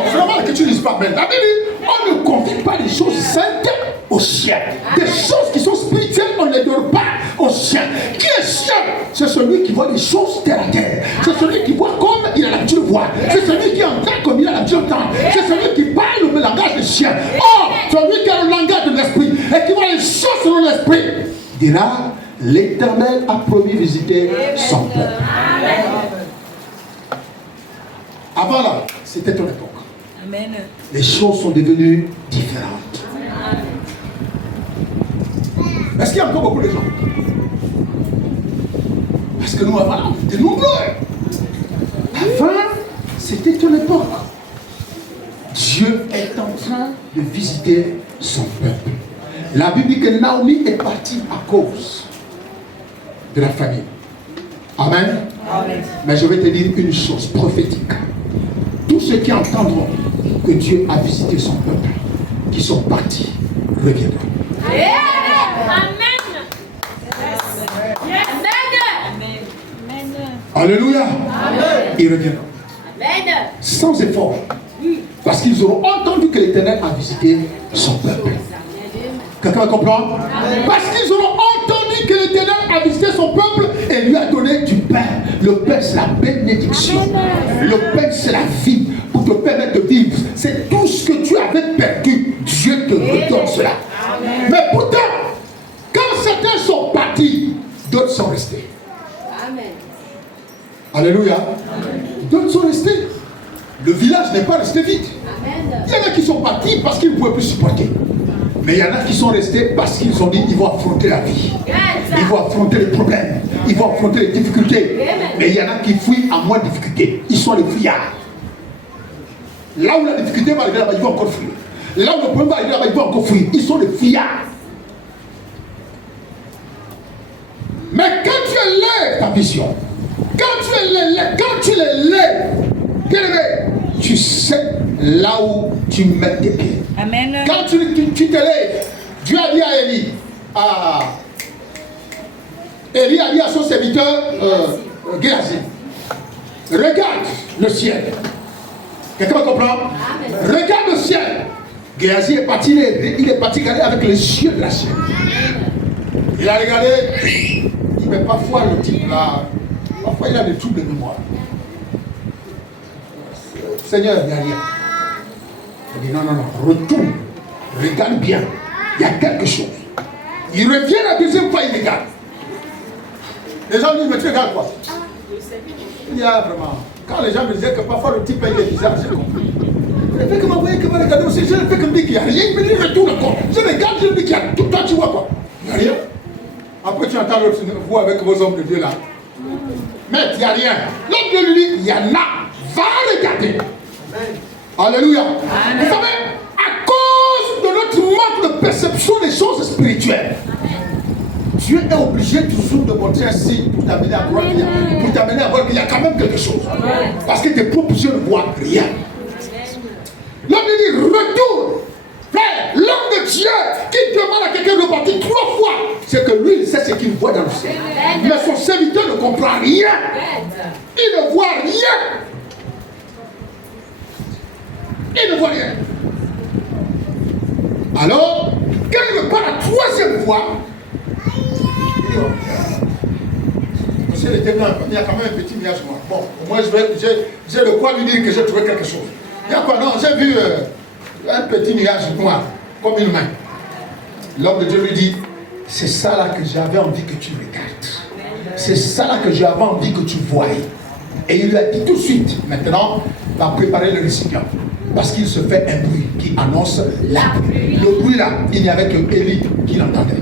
C'est normal que tu ne dises pas. Mais la Bible dit, on ne confie pas les choses saintes aux chiens. Des choses qui sont spirituelles, on ne les donne pas aux chiens. Qui est chien? C'est celui qui voit les choses terre à terre. C'est celui qui voit comme il a l'habitude de voir. C'est celui qui entend comme il a l'habitude d'entendre. C'est celui qui parle le langage des chiens. Or, celui qui a le langage de l'esprit et qui voit les choses selon l'esprit dira, l'Éternel a promis visiter son peuple. Avant là, c'était ton époque. Amen. Les choses sont devenues différentes. Est-ce qu'il y a encore beaucoup de gens? Parce que nous, avant, on était nombreux. Avant, c'était ton époque. Dieu est en train de visiter son peuple. La Bible dit que Naomi est partie à cause de la famille. Amen. Amen. Mais je vais te dire une chose prophétique. Tous ceux qui entendront que Dieu a visité son peuple, qui sont partis, reviendront. Amen. Alléluia. Amen. Ils reviendront. Amen. Sans effort. Parce qu'ils auront entendu que l'Éternel a visité son peuple. Quelqu'un comprend? Parce qu'ils auront entendu que l'Éternel a visité son peuple et lui a donné du pain. Le pain, c'est la bénédiction. Le pain, c'est la vie pour te permettre de vivre. C'est tout ce que tu avais perdu. Dieu te redonne cela. Mais pourtant, quand certains sont partis, d'autres sont restés. Amen. Alléluia. D'autres sont restés. Le village n'est pas resté vide. Amen. Il y en a qui sont partis parce qu'ils ne pouvaient plus supporter. Mais il y en a qui sont restés parce qu'ils ont dit qu'ils vont affronter la vie. Ils vont affronter les problèmes. Ils vont affronter les difficultés. Mais il y en a qui fuient à moins de difficultés. Ils sont les fuyards. Là où la difficulté va arriver là-bas, ils vont encore fuir. Là où le problème va arriver là-bas, ils vont encore fuir. Ils sont les fuyards. Mais quand tu élèves ta vision, quand tu l'élèves, tu sais là où tu mets tes pieds. Amen. Quand tu t'élèves, Dieu a dit à Élie, Élie a dit à son serviteur Géasi, regarde le ciel. Quelqu'un comprend? Regarde le ciel Géasi est parti, il est parti regarder avec les yeux de la chair. Il a regardé, il dit, mais parfois le type là, parfois il a des troubles de mémoire. Seigneur, il n'y a rien. Il dit, non, retourne, regarde bien, il y a quelque chose. Il revient la deuxième fois, il regarde. Les gens disent, mais tu regardes quoi? Il y a vraiment, quand les gens me disaient que parfois le type il est bizarre, j'ai compris. Le fait que m'envoyer que me regarder aussi, je le fais que me dit qu'il n'y a rien, il me dit retourne encore. Je regarde, je me dis qu'il y a tout, toi tu vois quoi? Il n'y a rien. Après tu entends l'autre, vous avec vos hommes de Dieu là. Mais il n'y a rien. L'autre de lui, il y en a. Va regarder. Alléluia. Amen. Vous savez, à cause de notre manque de perception des choses spirituelles, Dieu est obligé toujours de montrer un signe pour t'amener à voir qu'il y a quand même quelque chose. Parce que tes propres yeux ne voient rien. L'homme dit, retourne. Frère, l'homme de Dieu qui demande à quelqu'un de repartir 3 fois, c'est que lui, il sait ce qu'il voit dans le ciel. Mais son serviteur ne comprend rien. Il ne voit rien. Il ne voit rien. Alors, quand il repart la 3e fois, il dit, monsieur le témoin, il y a quand même un petit nuage noir. Bon, au moins j'ai de quoi lui dire que j'ai trouvé quelque chose. Il y a quoi? Non, j'ai vu un petit nuage noir, comme une main. L'homme de Dieu lui dit, c'est ça là que j'avais envie que tu regardes. C'est ça là que j'avais envie que tu voies. Et il lui a dit tout de suite, maintenant, va préparer le récipient. Parce qu'il se fait un bruit qui annonce la pluie. Le bruit là, il n'y avait que Élie qui l'entendait.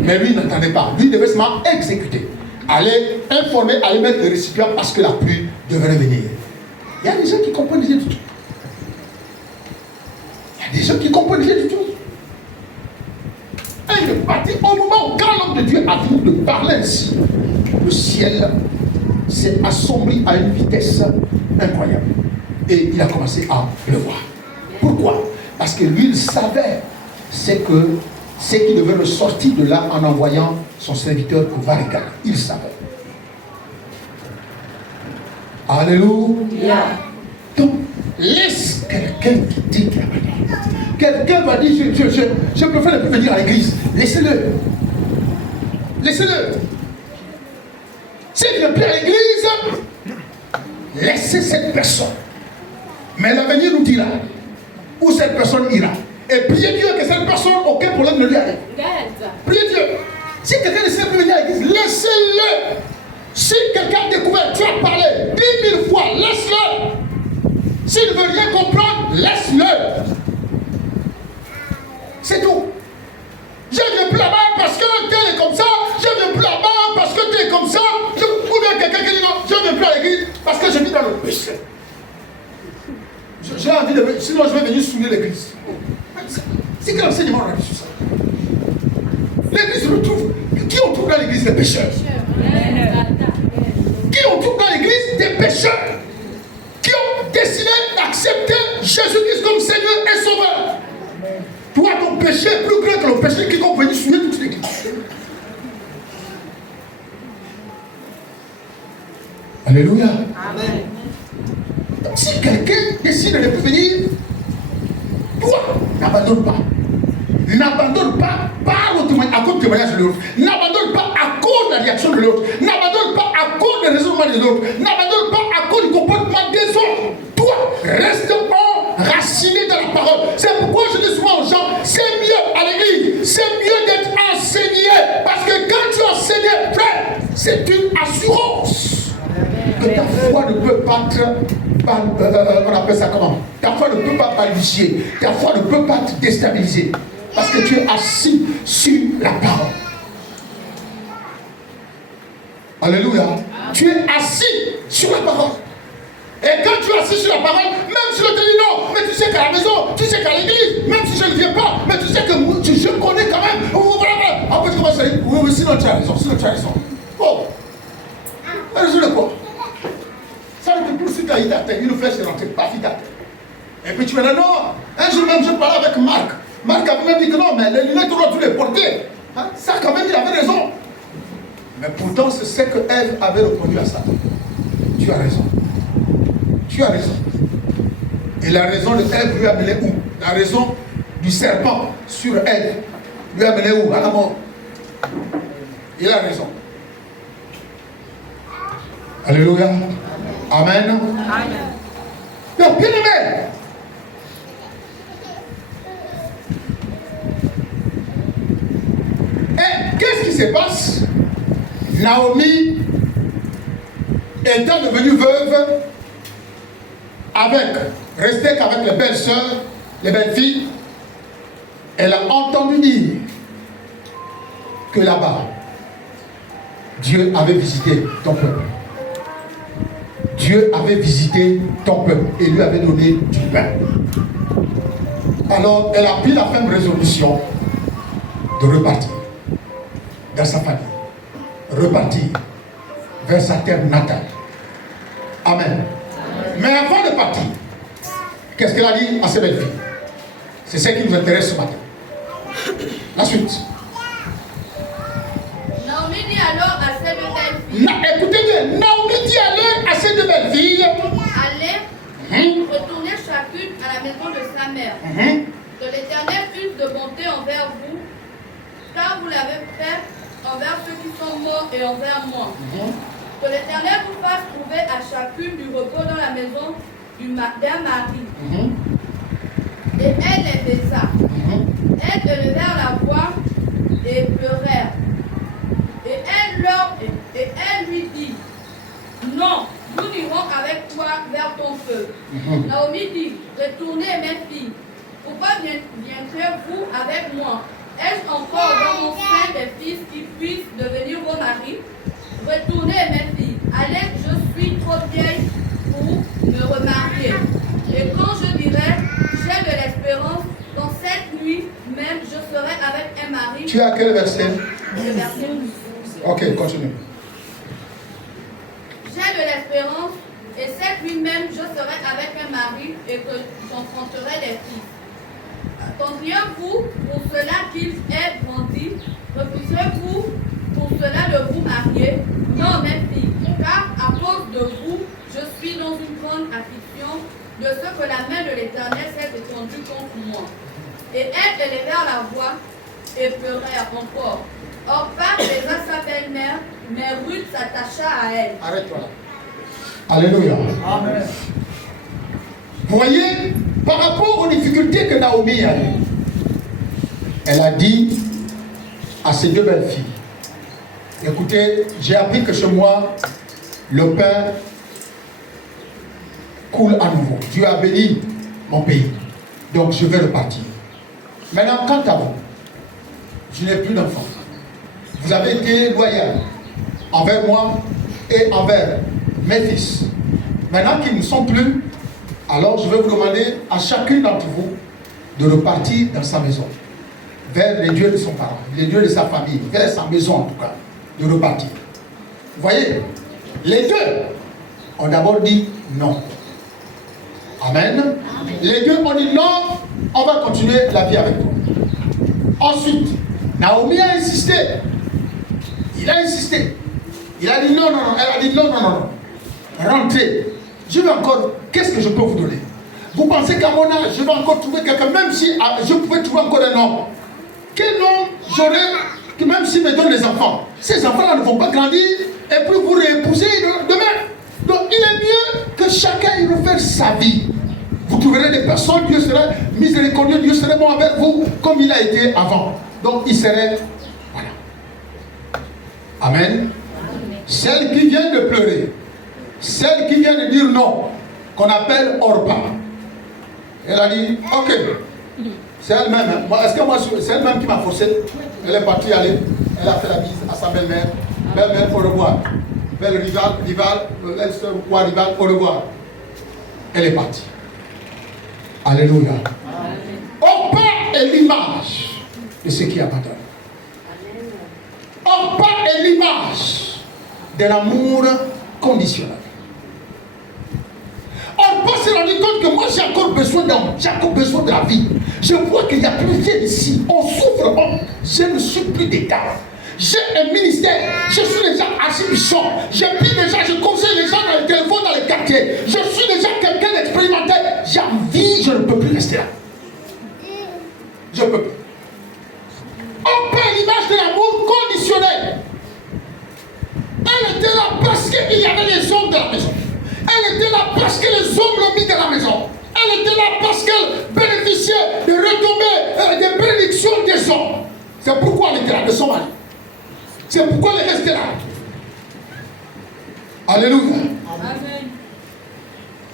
Mais lui n'entendait pas. Lui devait seulement exécuter. Aller informer, aller mettre le récipient parce que la pluie devrait venir. Il y a des gens qui comprennent rien du tout. Il y a des gens qui comprennent rien du tout. Et il est parti au moment où quand l'homme de Dieu a fini de parler ainsi, le ciel s'est assombri à une vitesse incroyable. Et il a commencé à pleuvoir. Pourquoi? Parce que lui, il savait ce qui devait le sortir de là en envoyant son serviteur pour Varigal. Il savait. Alléluia. Donc, laisse quelqu'un qui dit la parole. Quelqu'un va dire, je préfère ne plus venir à l'église. Laissez-le. Laissez-le. S'il ne vient plus à l'église, laissez cette personne. Mais l'avenir nous dira où cette personne ira. Et priez Dieu que cette personne, aucun problème ne lui arrive. Priez Dieu. Si quelqu'un ne sait plus venir à l'église, laissez-le. Si quelqu'un a découvert, tu as parlé 10 000 fois, laisse-le. S'il ne veut rien comprendre, laisse-le. C'est tout. Je ne viens plus là-bas parce que tu es comme ça. Je ne viens plus là-bas parce que tu es comme ça. Ou bien quelqu'un qui dit non, je ne viens plus à l'église parce que je vis dans le péché. J'ai envie de... Sinon, je vais venir souiller l'église. C'est quel enseignement on a sur ça? L'église se retrouve. Qui on trouve dans l'église? Des pécheurs. Qui on trouve dans l'église? Des pécheurs. Qui ont décidé d'accepter Jésus-Christ comme Seigneur et Sauveur. Toi, ton péché est plus grand que le péché qui compte venir souiller toute l'église. Alléluia. Amen. Donc, si quelqu'un décide de ne plus venir, toi, n'abandonne pas. N'abandonne pas à cause du témoignage de l'autre. N'abandonne pas à cause de la réaction de l'autre. N'abandonne pas à cause des raisonnements de l'autre. N'abandonne pas à cause du comportement des autres. Toi, reste enraciné dans la parole. C'est pourquoi je dis souvent aux gens, c'est mieux à l'église, c'est mieux d'être enseigné. Parce que quand tu enseignes, frère, c'est une assurance que ta foi ne peut pas on appelle ça comment? Ta foi ne peut pas baliser, ta foi ne peut pas te déstabiliser. Parce que tu es assis sur la parole. Alléluia. Tu es assis sur la parole. Et quand tu es assis sur la parole, même si je te dis non, mais tu sais qu'à la maison, tu sais qu'à l'église, même si je ne viens pas, mais tu sais que je connais quand même. Après tu commences à dire, oui, sinon tu as raison, Oh. Raison de quoi? Ça ne te pousse à Idate, il nous fait se rentrer, pas Idate. Et puis tu me dis non. Un jour même, je parlais avec Marc. Marc avait même dit que non, mais les lunettes, on doit tous les porter. Hein? Ça, quand même, il avait raison. Mais pourtant, c'est ce que Ève avait reproduit à Satan. Tu as raison. Tu as raison. Et la raison de Ève lui a mené où? La raison du serpent sur Ève lui a mené où? À la mort. Il a raison. Alléluia. Amen. Amen. Donc, bien aimé, et qu'est-ce qui se passe? Naomi, étant devenue veuve, restée qu'avec les belles sœurs, les belles filles, elle a entendu dire que là-bas, Dieu avait visité ton peuple. Dieu avait visité ton peuple et lui avait donné du pain. Alors, elle a pris la ferme résolution de repartir dans sa famille, repartir vers sa terre natale. Amen. Mais avant de partir, qu'est-ce qu'elle a dit à ses belles filles? C'est ce qui nous intéresse ce matin. La suite. Naomi dit alors à ses deux belles filles. Écoutez bien, Naomi dit alors à ses deux belles filles. Allez, retournez chacune à la maison de sa mère. Que l'Éternel use de bonté envers vous, car vous l'avez fait envers ceux qui sont morts et envers moi. Que l'Éternel vous fasse trouver à chacune du repos dans la maison d'un mari. Et elles les baisa. Elles élevèrent la voix et pleurèrent. Et elle lui dit, non, nous irons avec toi vers ton feu. Naomi dit, retournez mes filles. Pourquoi viendrez-vous avec moi? Est-ce encore dans mon sein des fils qui puissent devenir vos maris? Retournez mes filles. Allez, je suis trop vieille pour me remarier. Et quand je dirai, j'ai de l'espérance, dans cette nuit même, je serai avec un mari. Tu as quel verset? Le verset 12. Ok, continue. J'ai de l'espérance, et cette nuit même, je serai avec un mari et que j'enfanterai des fils. Tendriez-vous pour cela qu'il est grandi? Refusez-vous pour cela de vous marier? Non, mes filles, car à cause de vous, je suis dans une grande affliction de ce que la main de l'Éternel s'est étendue contre moi. Et elles élevèrent la voix et pleurèrent encore. Orpa baisa sa belle-mère, mais Ruth s'attacha à elle. Arrête-toi là. Alléluia. Amen. Vous voyez, par rapport aux difficultés que Naomi a eues, elle a dit à ses deux belles filles, écoutez, j'ai appris que chez moi, le pain coule à nouveau. Dieu a béni mon pays. Donc je vais repartir. Maintenant, quant à vous, je n'ai plus d'enfants. Vous avez été loyal envers moi et envers mes fils. Maintenant qu'ils ne sont plus, alors je vais vous demander à chacune d'entre vous de repartir dans sa maison, vers les dieux de son parent, les dieux de sa famille, vers sa maison en tout cas, de repartir. Vous voyez, les deux ont d'abord dit non. Amen. Amen. Les deux ont dit non, on va continuer la vie avec toi. Ensuite, Naomi a insisté. Il a insisté. Il a dit non, non, non. Elle a dit non, non, non, non. Rentrez. Je vais encore. Qu'est-ce que je peux vous donner? Vous pensez qu'à mon âge, je vais encore trouver quelqu'un, même si je pouvais trouver encore un homme. Quel homme j'aurais, que même s'il me donne des enfants, ces enfants-là ne vont pas grandir et puis vous réépouser demain. Donc il est mieux que chacun y refaire sa vie. Vous trouverez des personnes, Dieu serait miséricordieux, Dieu serait bon avec vous comme il a été avant. Donc il serait, voilà. Amen. Celle qui vient de pleurer, celle qui vient de dire non, qu'on appelle Orpa, elle a dit, ok, c'est elle-même. Hein. Est-ce que moi, c'est elle-même qui m'a forcé? Elle est partie aller, elle a fait la bise à sa belle-mère. Belle-mère, au revoir. Belle rival, belle soeur, rival, au revoir. Elle est partie. Alléluia. Orpa est l'image de ce qui abandonne. Orpa est l'image de l'amour conditionnel. Orpa s'est rendu compte que moi j'ai encore besoin d'homme, j'ai encore besoin de la vie. Je vois qu'il y a plusieurs ici. On souffre, je ne suis plus d'état. J'ai un ministère, je suis déjà archibishop, je prie déjà, je conseille les gens dans les téléphones, dans les quartiers. Je suis déjà quelqu'un d'expérimenté. J'ai envie, je ne peux plus rester là. à la maison. Elle était là parce que les hommes l'ont mis dans la maison. Elle était là parce qu'elle bénéficiait de retombées, des bénédictions des hommes. C'est pourquoi elle était là, de son mari. C'est pourquoi elle est restée là. Alléluia. Amen.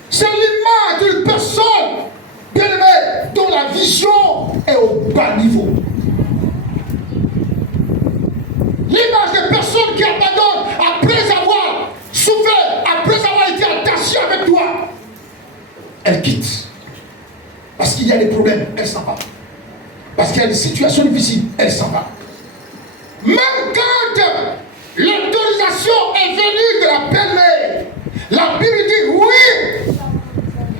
C'est l'image d'une personne, bien aimée, dont la vision est au bas niveau. L'image des personnes qui abandonnent après avoir souffert, après avoir été attachées avec toi. Elle quitte. Parce qu'il y a des problèmes, elle s'en va. Parce qu'il y a des situations difficiles, elle s'en va. Même quand l'autorisation est venue de la belle-mère, la Bible dit oui.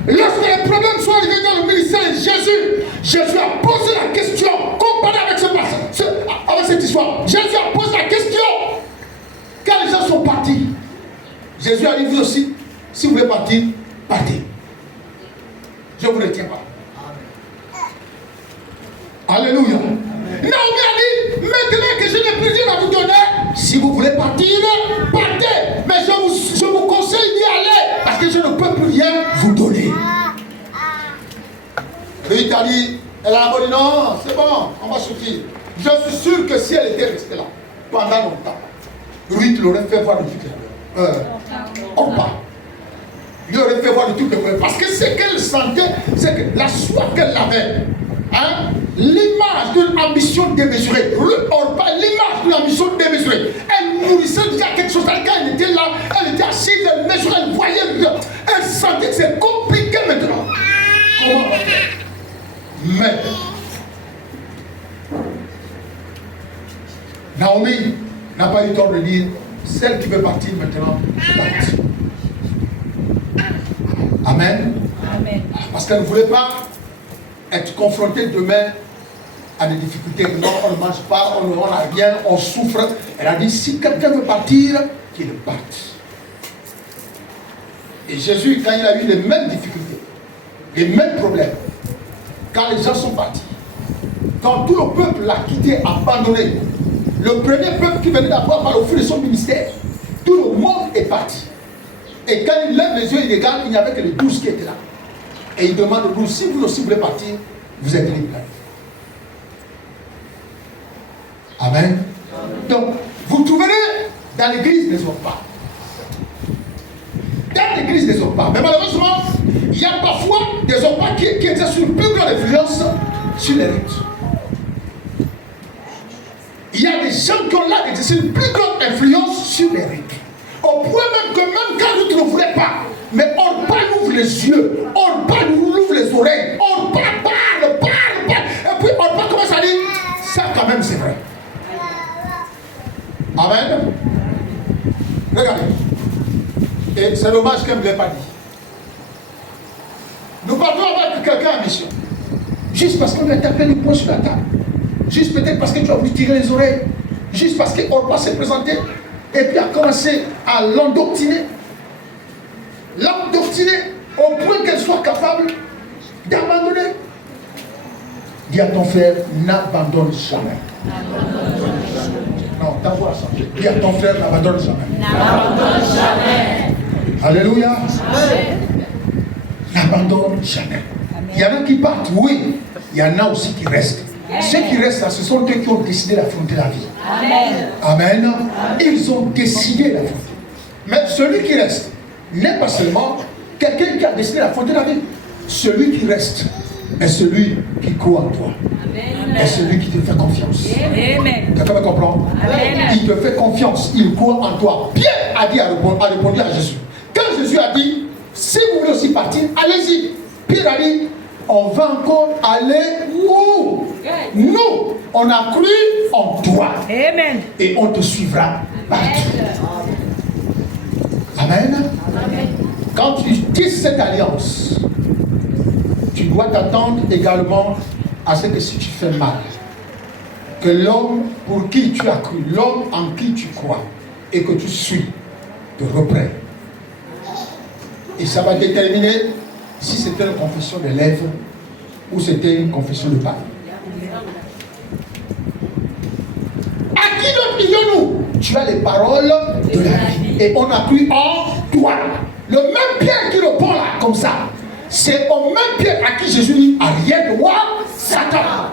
Lorsque les problèmes sont arrivés dans le ministère de Jésus, Jésus a posé la question, comparé avec avec cette histoire. Jésus a posé la question. Quand les gens sont partis, Jésus a dit vous aussi, si vous voulez partir, partez. Je ne vous retiens pas. Alléluia. Naomi a dit, maintenant que je n'ai plus rien à vous donner, si vous voulez partir, partez. Mais je vous conseille d'y aller, parce que je ne peux plus rien vous donner. Ruth a dit, elle a dit non, c'est bon, on va sortir. Je suis sûr que si elle était restée là, pendant longtemps, Ruth l'aurait fait voir de toutes les Orpa. Il aurait fait voir de toutes les couleurs. Parce que ce qu'elle sentait, c'est que la soif qu'elle avait, hein, l'image d'une ambition démesurée, l'image d'une ambition démesurée, elle nourrissait déjà quelque chose. Quand elle était là, elle était assise, elle mesurait, elle voyait, elle sentait que c'est compliqué maintenant. Comment on va faire? Mais Naomi n'a pas eu le temps de dire, celle qui veut partir maintenant, part. Amen. Amen. Parce qu'elle ne voulait pas être confrontée demain à des difficultés. Non, on ne mange pas, on n'a rien, on souffre. Elle a dit, si quelqu'un veut partir, qu'il parte. Et Jésus, quand il a eu les mêmes difficultés, les mêmes problèmes, quand les gens sont partis, quand tout le peuple l'a quitté, abandonné, le premier peuple qui venait d'avoir par le feu de son ministère, tout le monde est parti. Et quand il lève les yeux, il regarde, il n'y avait que les 12 qui étaient là. Et il demande aux 12, si vous aussi voulez partir, vous êtes libres. Amen. Donc, vous trouverez dans l'église des Orpas. Dans l'église des Orpas. Mais malheureusement, il y a parfois des Orpas qui exercent sur une plus grande influence sur les rites. Il y a des gens qui ont là exercé une plus grande influence sur les rites. Au point même que même quand nous ne voulons pas, mais Orpa nous ouvre les yeux, Orpa nous ouvre les oreilles, Orpa parle. Et puis Orpa commence à dire, ça quand même c'est vrai. Amen. Regardez. Et c'est dommage qu'elle ne me l'ait pas dit. Nous partons avec quelqu'un en mission. Juste parce qu'on lui a tapé les poings sur la table. Juste peut-être parce que tu as voulu tirer les oreilles. Juste parce que Orpa s'est présenté. Et puis a commencé à l'endoctriner. L'endoctriner au point qu'elle soit capable d'abandonner. Dis à ton frère, n'abandonne jamais. Non, ta voix a changé. Dis à ton frère, n'abandonne jamais. N'abandonne jamais. Alléluia. N'abandonne jamais. Il y en a qui partent, oui. Il y en a aussi qui restent. Ceux qui restent là, ce sont eux qui ont décidé d'affronter la vie. Amen. Amen. Ils ont décidé d'affronter. Mais celui qui reste n'est pas seulement quelqu'un qui a décidé d'affronter la vie. Celui qui reste est celui qui croit en toi. Amen. Est celui qui te fait confiance. Amen. Quelqu'un me comprend? Amen. Il te fait confiance, il croit en toi. Pierre a dit à répondre à Jésus. Quand Jésus a dit, si vous voulez aussi partir, allez-y. Pierre a dit, on va encore aller où? Nous, on a cru en toi. Amen. Et on te suivra partout. Amen. Amen. Quand tu tisses cette alliance, tu dois t'attendre également à ce que si tu fais mal, que l'homme pour qui tu as cru, l'homme en qui tu crois et que tu suis, te reprenne. Et ça va déterminer si c'était une confession de lèvres ou c'était une confession de parole. À qui nous prions-nous? Tu as les paroles de la vie. Et on a cru en toi. Le même Pierre qui répond là, comme ça, c'est au même Pierre à qui Jésus dit, arrière de moi, Satan.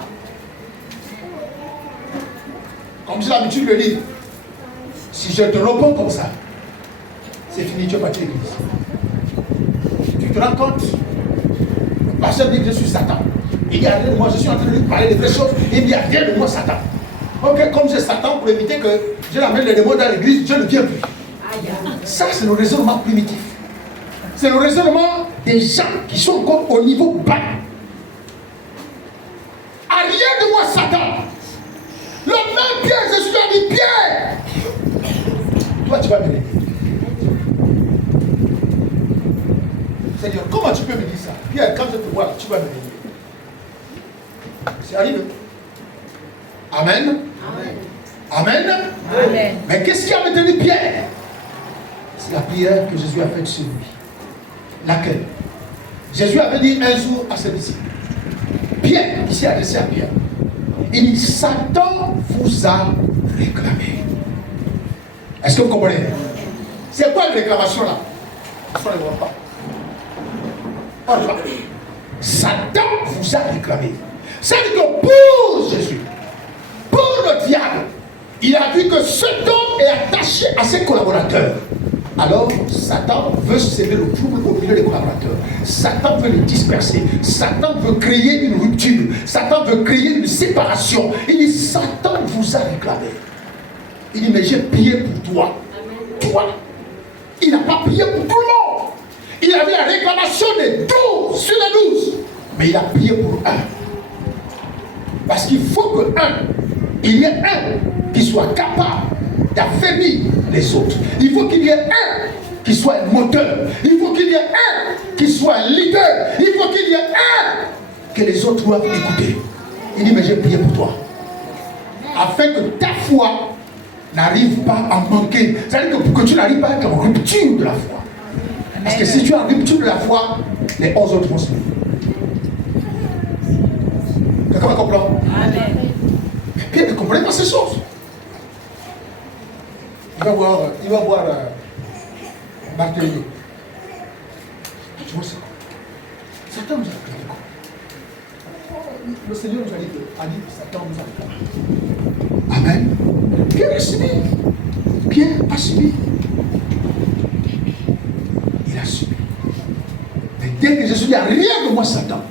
Comme j'ai l'habitude de le dire, si je te réponds comme ça, c'est fini, tu es parti de l'église. Tu te rends compte? Le pasteur dit que je suis Satan. Il dit, arrière de moi, je suis en train de lui parler des vraies choses. Il dit, arrière de moi, Satan. Ok, comme j'ai Satan, pour éviter que je l'amène les démons dans l'église, je ne viens plus. Ça, c'est le raisonnement primitif. C'est le raisonnement des gens qui sont encore au niveau bas. Arrière de moi, Satan. Le même Pierre, Jésus a dit, Pierre, toi, tu vas me l'aider. Seigneur, comment tu peux me dire ça? Pierre, quand je te vois, tu vas me l'aider. C'est arrivé. Amen. Amen. Amen. Amen. Mais qu'est-ce qui a maintenu Pierre? C'est la prière que Jésus a faite sur lui. Laquelle? Jésus avait dit un jour à ses disciples. Pierre, il s'est adressé à Pierre. Il dit, Satan vous a réclamé. Est-ce que vous comprenez? C'est quoi une réclamation là? On ne le voit pas. On le voit. Satan vous a réclamé. C'est-à-dire que pour Jésus, pour le diable, il a vu que cet homme est attaché à ses collaborateurs. Alors, Satan veut semer le trouble au milieu des collaborateurs. Satan veut les disperser. Satan veut créer une rupture. Satan veut créer une séparation. Il dit, Satan vous a réclamé. Il dit, mais j'ai prié pour toi. Toi. Il n'a pas prié pour tout le monde. Il avait la réclamation des 12 sur les 12. Mais il a prié pour un. Parce qu'il faut que il y ait un qui soit capable d'affaiblir les autres. Il faut qu'il y ait un qui soit un moteur. Il faut qu'il y ait un qui soit un leader. Il faut qu'il y ait un que les autres doivent écouter. Il dit, mais j'ai prié pour toi. Afin que ta foi n'arrive pas à manquer. C'est-à-dire que tu n'arrives pas à être en rupture de la foi. Parce que si tu es en rupture de la foi, les 11 autres vont se lever. Quelqu'un va comprendre? Amen. Mais Pierre ne comprenait pas ces choses. Il va voir Barthélemy. Tu vois ça? Satan nous a réclamé quoi? Le Seigneur nous a dit que Satan nous a réclamé. Amen. Pierre a subi. Pierre a subi. Il a subi. Mais dès que Jésus dit, rien de moi, Satan.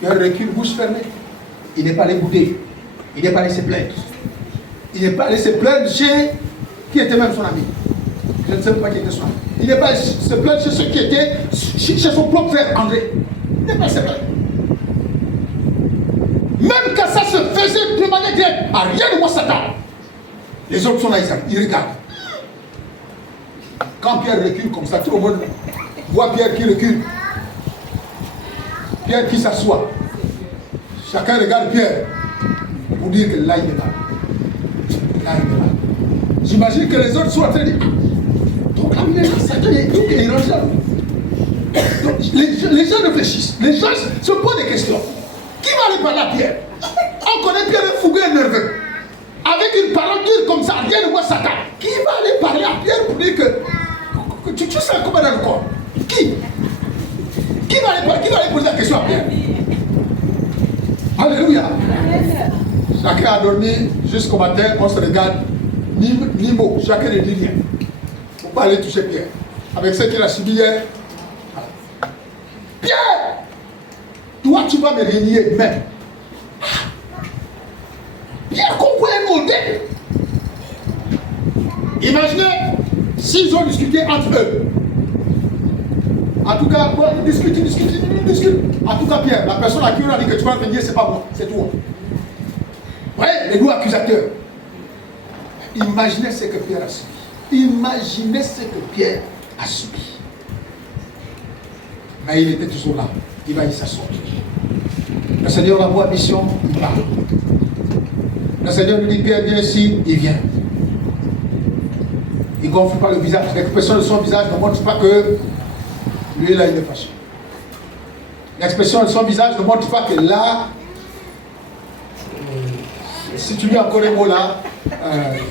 Pierre recule, bouche fermée. Il n'est pas allé bouder. Il n'est pas allé se plaindre. Il n'est pas allé se plaindre chez qui était même son ami. Je ne sais pas qui était son ami. Il n'est pas allé se plaindre chez ceux qui étaient chez son propre frère André. Il n'est pas allé se plaindre. Même quand ça se faisait de manière directe, à rien de moi Satan. Les autres sont là, ils regardent. Quand Pierre recule comme ça, tout le monde voit Pierre qui recule. Pierre qui s'assoit. Chacun regarde Pierre pour dire que là il est là. Là il est là. J'imagine que les autres sont en train de dire, donc là il est là, Satan est rangé là. Donc les gens réfléchissent, les gens se posent des questions. Qui va aller parler à Pierre? On connaît Pierre un fougueux nerveux. Avec une parole dure comme ça, rien de moi Satan. Qui va aller parler à Pierre pour dire que tu sens comment dans le corps? Qui va aller poser la question à Pierre? Alléluia. Chacun a dormi jusqu'au matin, on se regarde, ni mot, chacun ne dit rien. Il ne faut pas aller toucher Pierre. Avec ce qu'il a subi hier. Pierre, toi tu vas me régner même. Pierre comprenait mon dé. Imaginez s'ils ont discuté entre eux. En tout cas, ils discutent. En tout cas, Pierre, la personne à qui on a dit que tu vas venir, c'est pas moi, c'est toi. Oui, les deux accusateurs. Imaginez ce que Pierre a subi. Imaginez ce que Pierre a subi. Mais il était toujours là. Il va y s'asseoir. Le Seigneur l'envoie à mission, il parle. Le Seigneur lui dit, Pierre, viens ici, il vient. Il ne gonfle pas le visage. L'expression de son visage ne montre pas que lui, là, il est fâché. L'expression de son visage ne montre pas que là, si tu lis encore les mots là,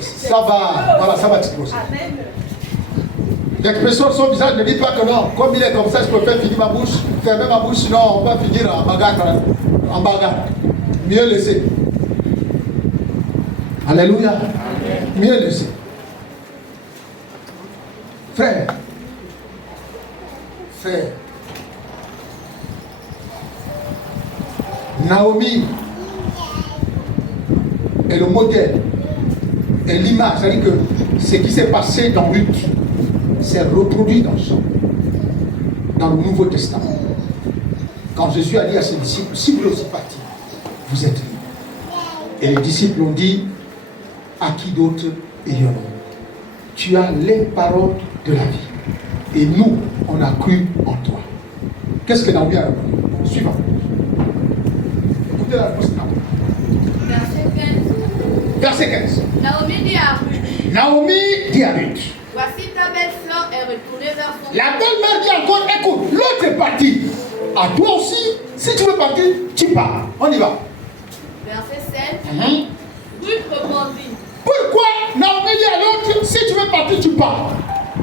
ça va, voilà, ça va exploser. L'expression de son visage ne dit pas que non, comme il est comme ça, je peux faire finir ma bouche, fermer ma bouche, sinon on va finir en bagarre. En bagarre. Mieux laisser. Alléluia. Amen. Mieux laisser. Frère. Naomi est le modèle, est l'image. C'est-à-dire que ce qui s'est passé dans Ruth s'est reproduit dans le Nouveau Testament. Quand Jésus a dit à ses disciples, si vous voulez aussi partir, vous êtes libres. Et les disciples ont dit, à qui d'autre ayons-nous? Tu as les paroles de la vie. Et nous, on a cru en toi. Qu'est-ce que Naomi a répondu? Suivant. Écoutez la réponse. Verset 15. Naomi dit à Ruth. Naomi dit à Ruth. Voici ta belle-sœur est retournée vers son... La belle-mère dit encore, écoute, l'autre est parti. À toi aussi, si tu veux partir, tu pars. On y va. Verset 7. Ruth répondit. Pourquoi Naomi dit à l'autre, si tu veux partir, tu pars?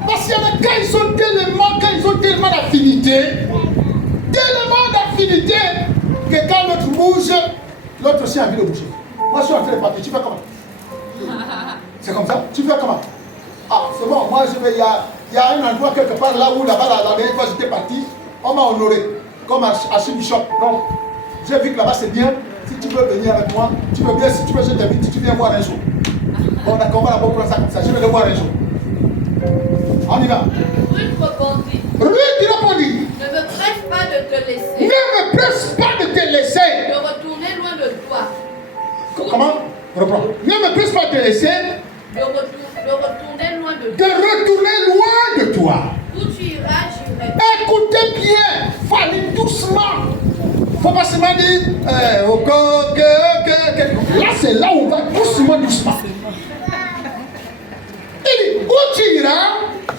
Parce qu'il y en a quand ils ont tellement d'affinité, que quand l'autre bouge, l'autre aussi a envie de bouger. Moi je suis en train de partir, tu fais comment? C'est comme ça? Tu fais comment? Ah, c'est bon, moi je vais, il y a un endroit quelque part là où là-bas, la dernière fois j'étais parti, on m'a honoré, comme à Chibishop. Donc, j'ai vu que là-bas c'est bien, si tu veux venir avec moi, tu veux bien, si tu veux, je t'invite, si tu viens voir un jour. Bon, d'accord, on va d'abord prendre ça comme ça, je vais le voir un jour. On y va. Ruth répondit. Ne me presse pas de te laisser. Ne me presse pas de te laisser. De retourner loin de toi. Comment? Reprends. Ne me presse pas de te laisser. De retourner loin de toi. De retourner loin de toi. Où tu iras, j'irai. Écoutez bien. Fallait doucement. Faut pas seulement dire là c'est là où on va doucement. Il dit, où tu iras,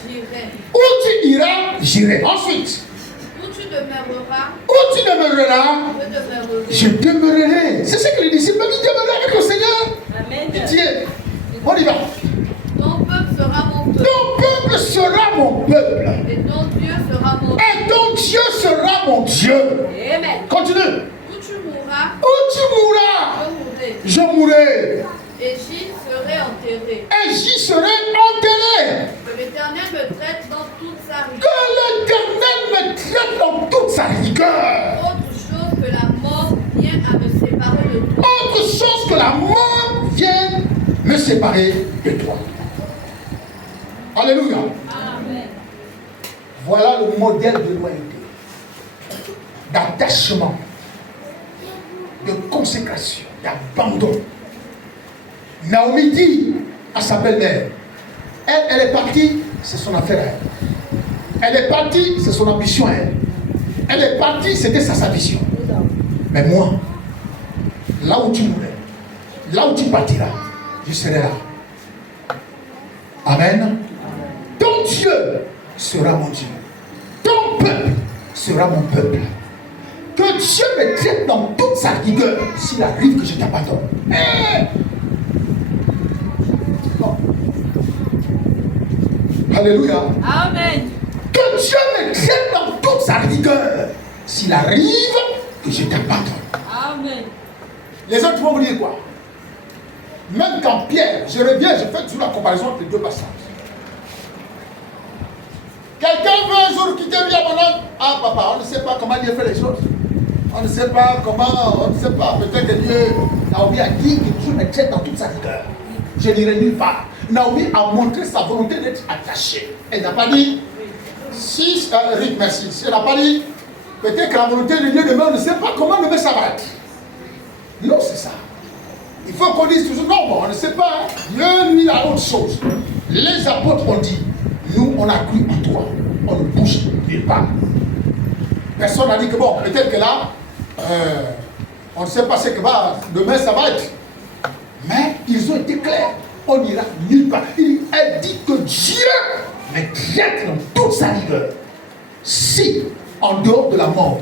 j'irai. Où tu iras, j'irai. Ensuite, où tu demeureras, je demeurerai. C'est ce que les disciples disent, demeurer avec le Seigneur. Amen. Pitié. On y va. Ton peuple sera mon peuple. Ton peuple sera mon peuple. Et ton Dieu sera mon Dieu. Et ton Dieu sera mon Dieu. Amen. Continue. Où tu mourras, je mourrai. et j'y serai enterré. Que l'Éternel me traite dans toute sa rigueur. Autre chose que la mort vient à me séparer de toi. Alléluia. Amen. Voilà le modèle de loyauté, d'attachement, de consécration, d'abandon. Naomi dit à sa belle-mère, elle est partie, c'est son affaire à elle. Elle est partie, c'est son ambition à elle. Elle est partie, c'était sa vision. Mais moi, là où tu mourrais, là où tu partiras, je serai là. Amen. Ton Dieu sera mon Dieu. Ton peuple sera mon peuple. Que Dieu me traite dans toute sa rigueur s'il arrive que je t'abandonne. Oh. Alléluia. Amen. Que Dieu me traite dans toute sa rigueur s'il arrive que je t'abandonne. Amen. Les autres vont vous dire quoi? Même quand Pierre, je reviens, je fais toujours la comparaison entre les deux passages. Quelqu'un veut un jour quitter Viamonon. Ah papa, on ne sait pas comment Dieu fait les choses. On ne sait pas comment, on ne sait pas. Peut-être que Dieu, Naomi a dit que Dieu me traite dans toute sa rigueur. Je n'irai nulle part. Naomi a montré sa volonté d'être attachée. Elle n'a pas dit, si, Rick, merci. Elle n'a pas dit, peut-être que la volonté de Dieu demain, on ne sait pas comment demain ça va être. Non, c'est ça. Il faut qu'on dise toujours, non, bon, on ne sait pas. Dieu, lui, a autre chose. Les apôtres ont dit, nous, on a cru en toi. On ne bouge nulle part. Personne n'a dit que bon, peut-être que là, on ne sait pas ce que va, demain ça va être. Mais ils ont été clairs. On n'ira nulle part. Elle dit que Dieu me traite dans toute sa rigueur. Si, en dehors de la mort,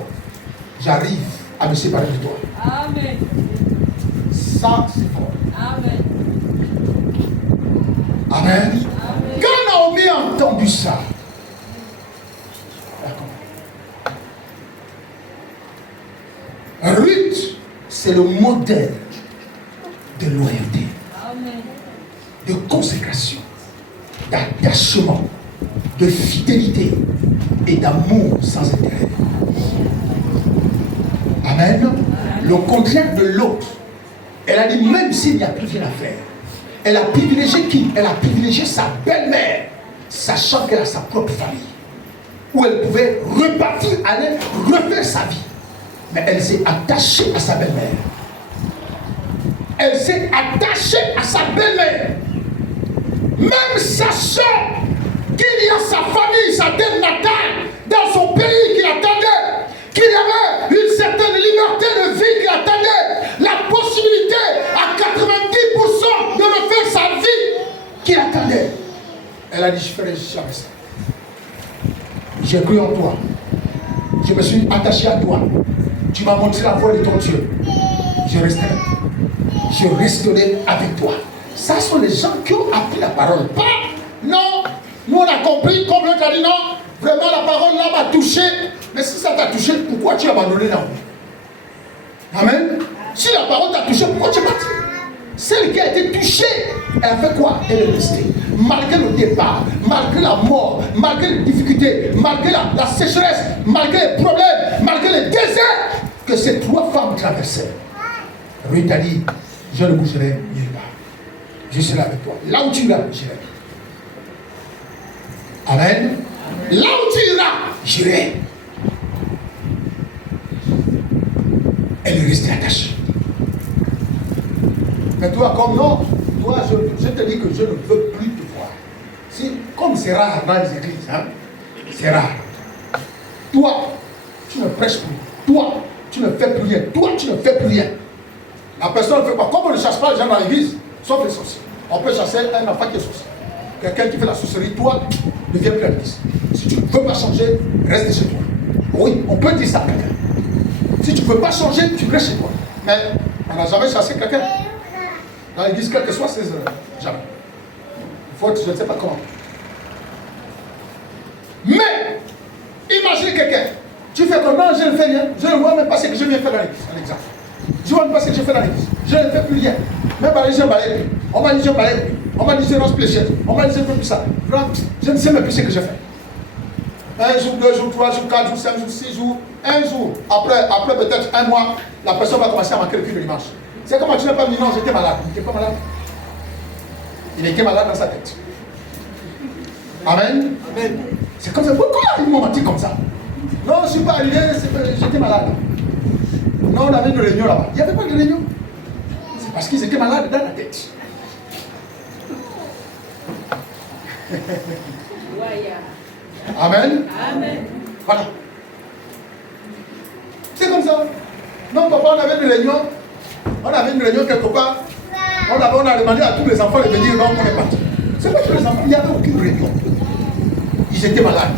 j'arrive à me séparer de toi. Amen. Ça, c'est fort. Amen. Amen. Amen. Quand Naomi a entendu ça, c'est le modèle de loyauté, de consécration, d'attachement, de fidélité et d'amour sans intérêt. Amen. Le contraire de l'autre. Elle a dit, même s'il n'y a plus rien à faire, elle a privilégié qui? Elle a privilégié sa belle-mère, sachant qu'elle a sa propre famille, où elle pouvait repartir, aller refaire sa vie. Mais elle s'est attachée à sa belle-mère. Elle s'est attachée à sa belle-mère. Même sachant qu'il y a sa famille, sa terre natale, dans son pays qui l'attendait, qu'il y avait une certaine liberté de vie qui l'attendait, la possibilité à 90% de refaire sa vie qui l'attendait. Elle a dit, je ferai jamais ça. J'ai cru en toi. Je me suis attaché à toi. Tu m'as montré la voie de ton Dieu. Je resterai. Je resterai avec toi. Ça sont les gens qui ont appris la parole. Pas, non, nous on a compris, comme l'autre a dit, non, vraiment la parole là m'a touché. Mais si ça t'a touché, pourquoi tu as abandonné là? Amen. Si la parole t'a touché, pourquoi tu es parti? Celle qui a été touchée, elle a fait quoi? Elle est restée. Malgré le départ, malgré la mort, malgré les difficultés, malgré la sécheresse, malgré les problèmes, malgré les déserts que ces trois femmes traversaient. Ruth a dit, je ne bougerai nulle part. Je serai avec toi. Là où tu iras, j'irai. Amen. Là où tu iras, j'irai. Elle est restée attachée. Mais toi, comme non, toi, je te dis que je ne veux plus te voir. Si, comme c'est rare dans les églises, hein, c'est rare. Toi, tu ne prêches plus. Toi, tu ne fais plus rien. Toi, tu ne fais plus rien. La personne ne fait pas. Comme on ne chasse pas les gens dans l'église, sauf les sorciers. On peut chasser un enfant qui est sorcier. Quelqu'un qui fait la sorcellerie, toi, ne viens plus à l'église. Si tu ne veux pas changer, reste chez toi. Oui, on peut dire ça à quelqu'un. Si tu ne veux pas changer, tu restes chez toi. Mais on n'a jamais chassé quelqu'un. Dans l'église, quel que soit ses heures. Jamais. Il faut, je ne sais pas comment. Mais, imagine quelqu'un. Tu fais comme non, je ne fais rien. Je ne vois même pas ce que je viens faire dans l'église. Un exemple. Je ne vois même pas ce que je fais dans l'église. Je ne fais plus rien. Même par les gens balaient. On m'a dit je balaye. On m'a dit je lance pléchette. On m'a dit je ne fais plus ça. Je ne sais même plus ce que je fais. Un jour, 2 jours, 3 jours, 4 jours, 5 jours, 6 jours, un jour. Après peut-être un mois, la personne va commencer à manquer le culte de dimanche. C'est comment tu n'as pas dit non, j'étais malade. Il n'était pas malade. Il était malade dans sa tête. Amen. Amen. C'est comme ça. Pourquoi ils m'ont menti comme ça? Non, je ne suis pas arrivé, j'étais malade. Non, on avait une réunion là-bas. Il n'y avait pas de réunion. C'est parce qu'ils étaient malades dans la tête. Amen. Amen. Voilà. C'est comme ça. Non, papa, on avait une réunion. On avait une réunion quelque part. On a demandé à tous les enfants de venir, non, on est parti. C'est pas que les enfants, il n'y avait aucune réunion. Ils étaient malades.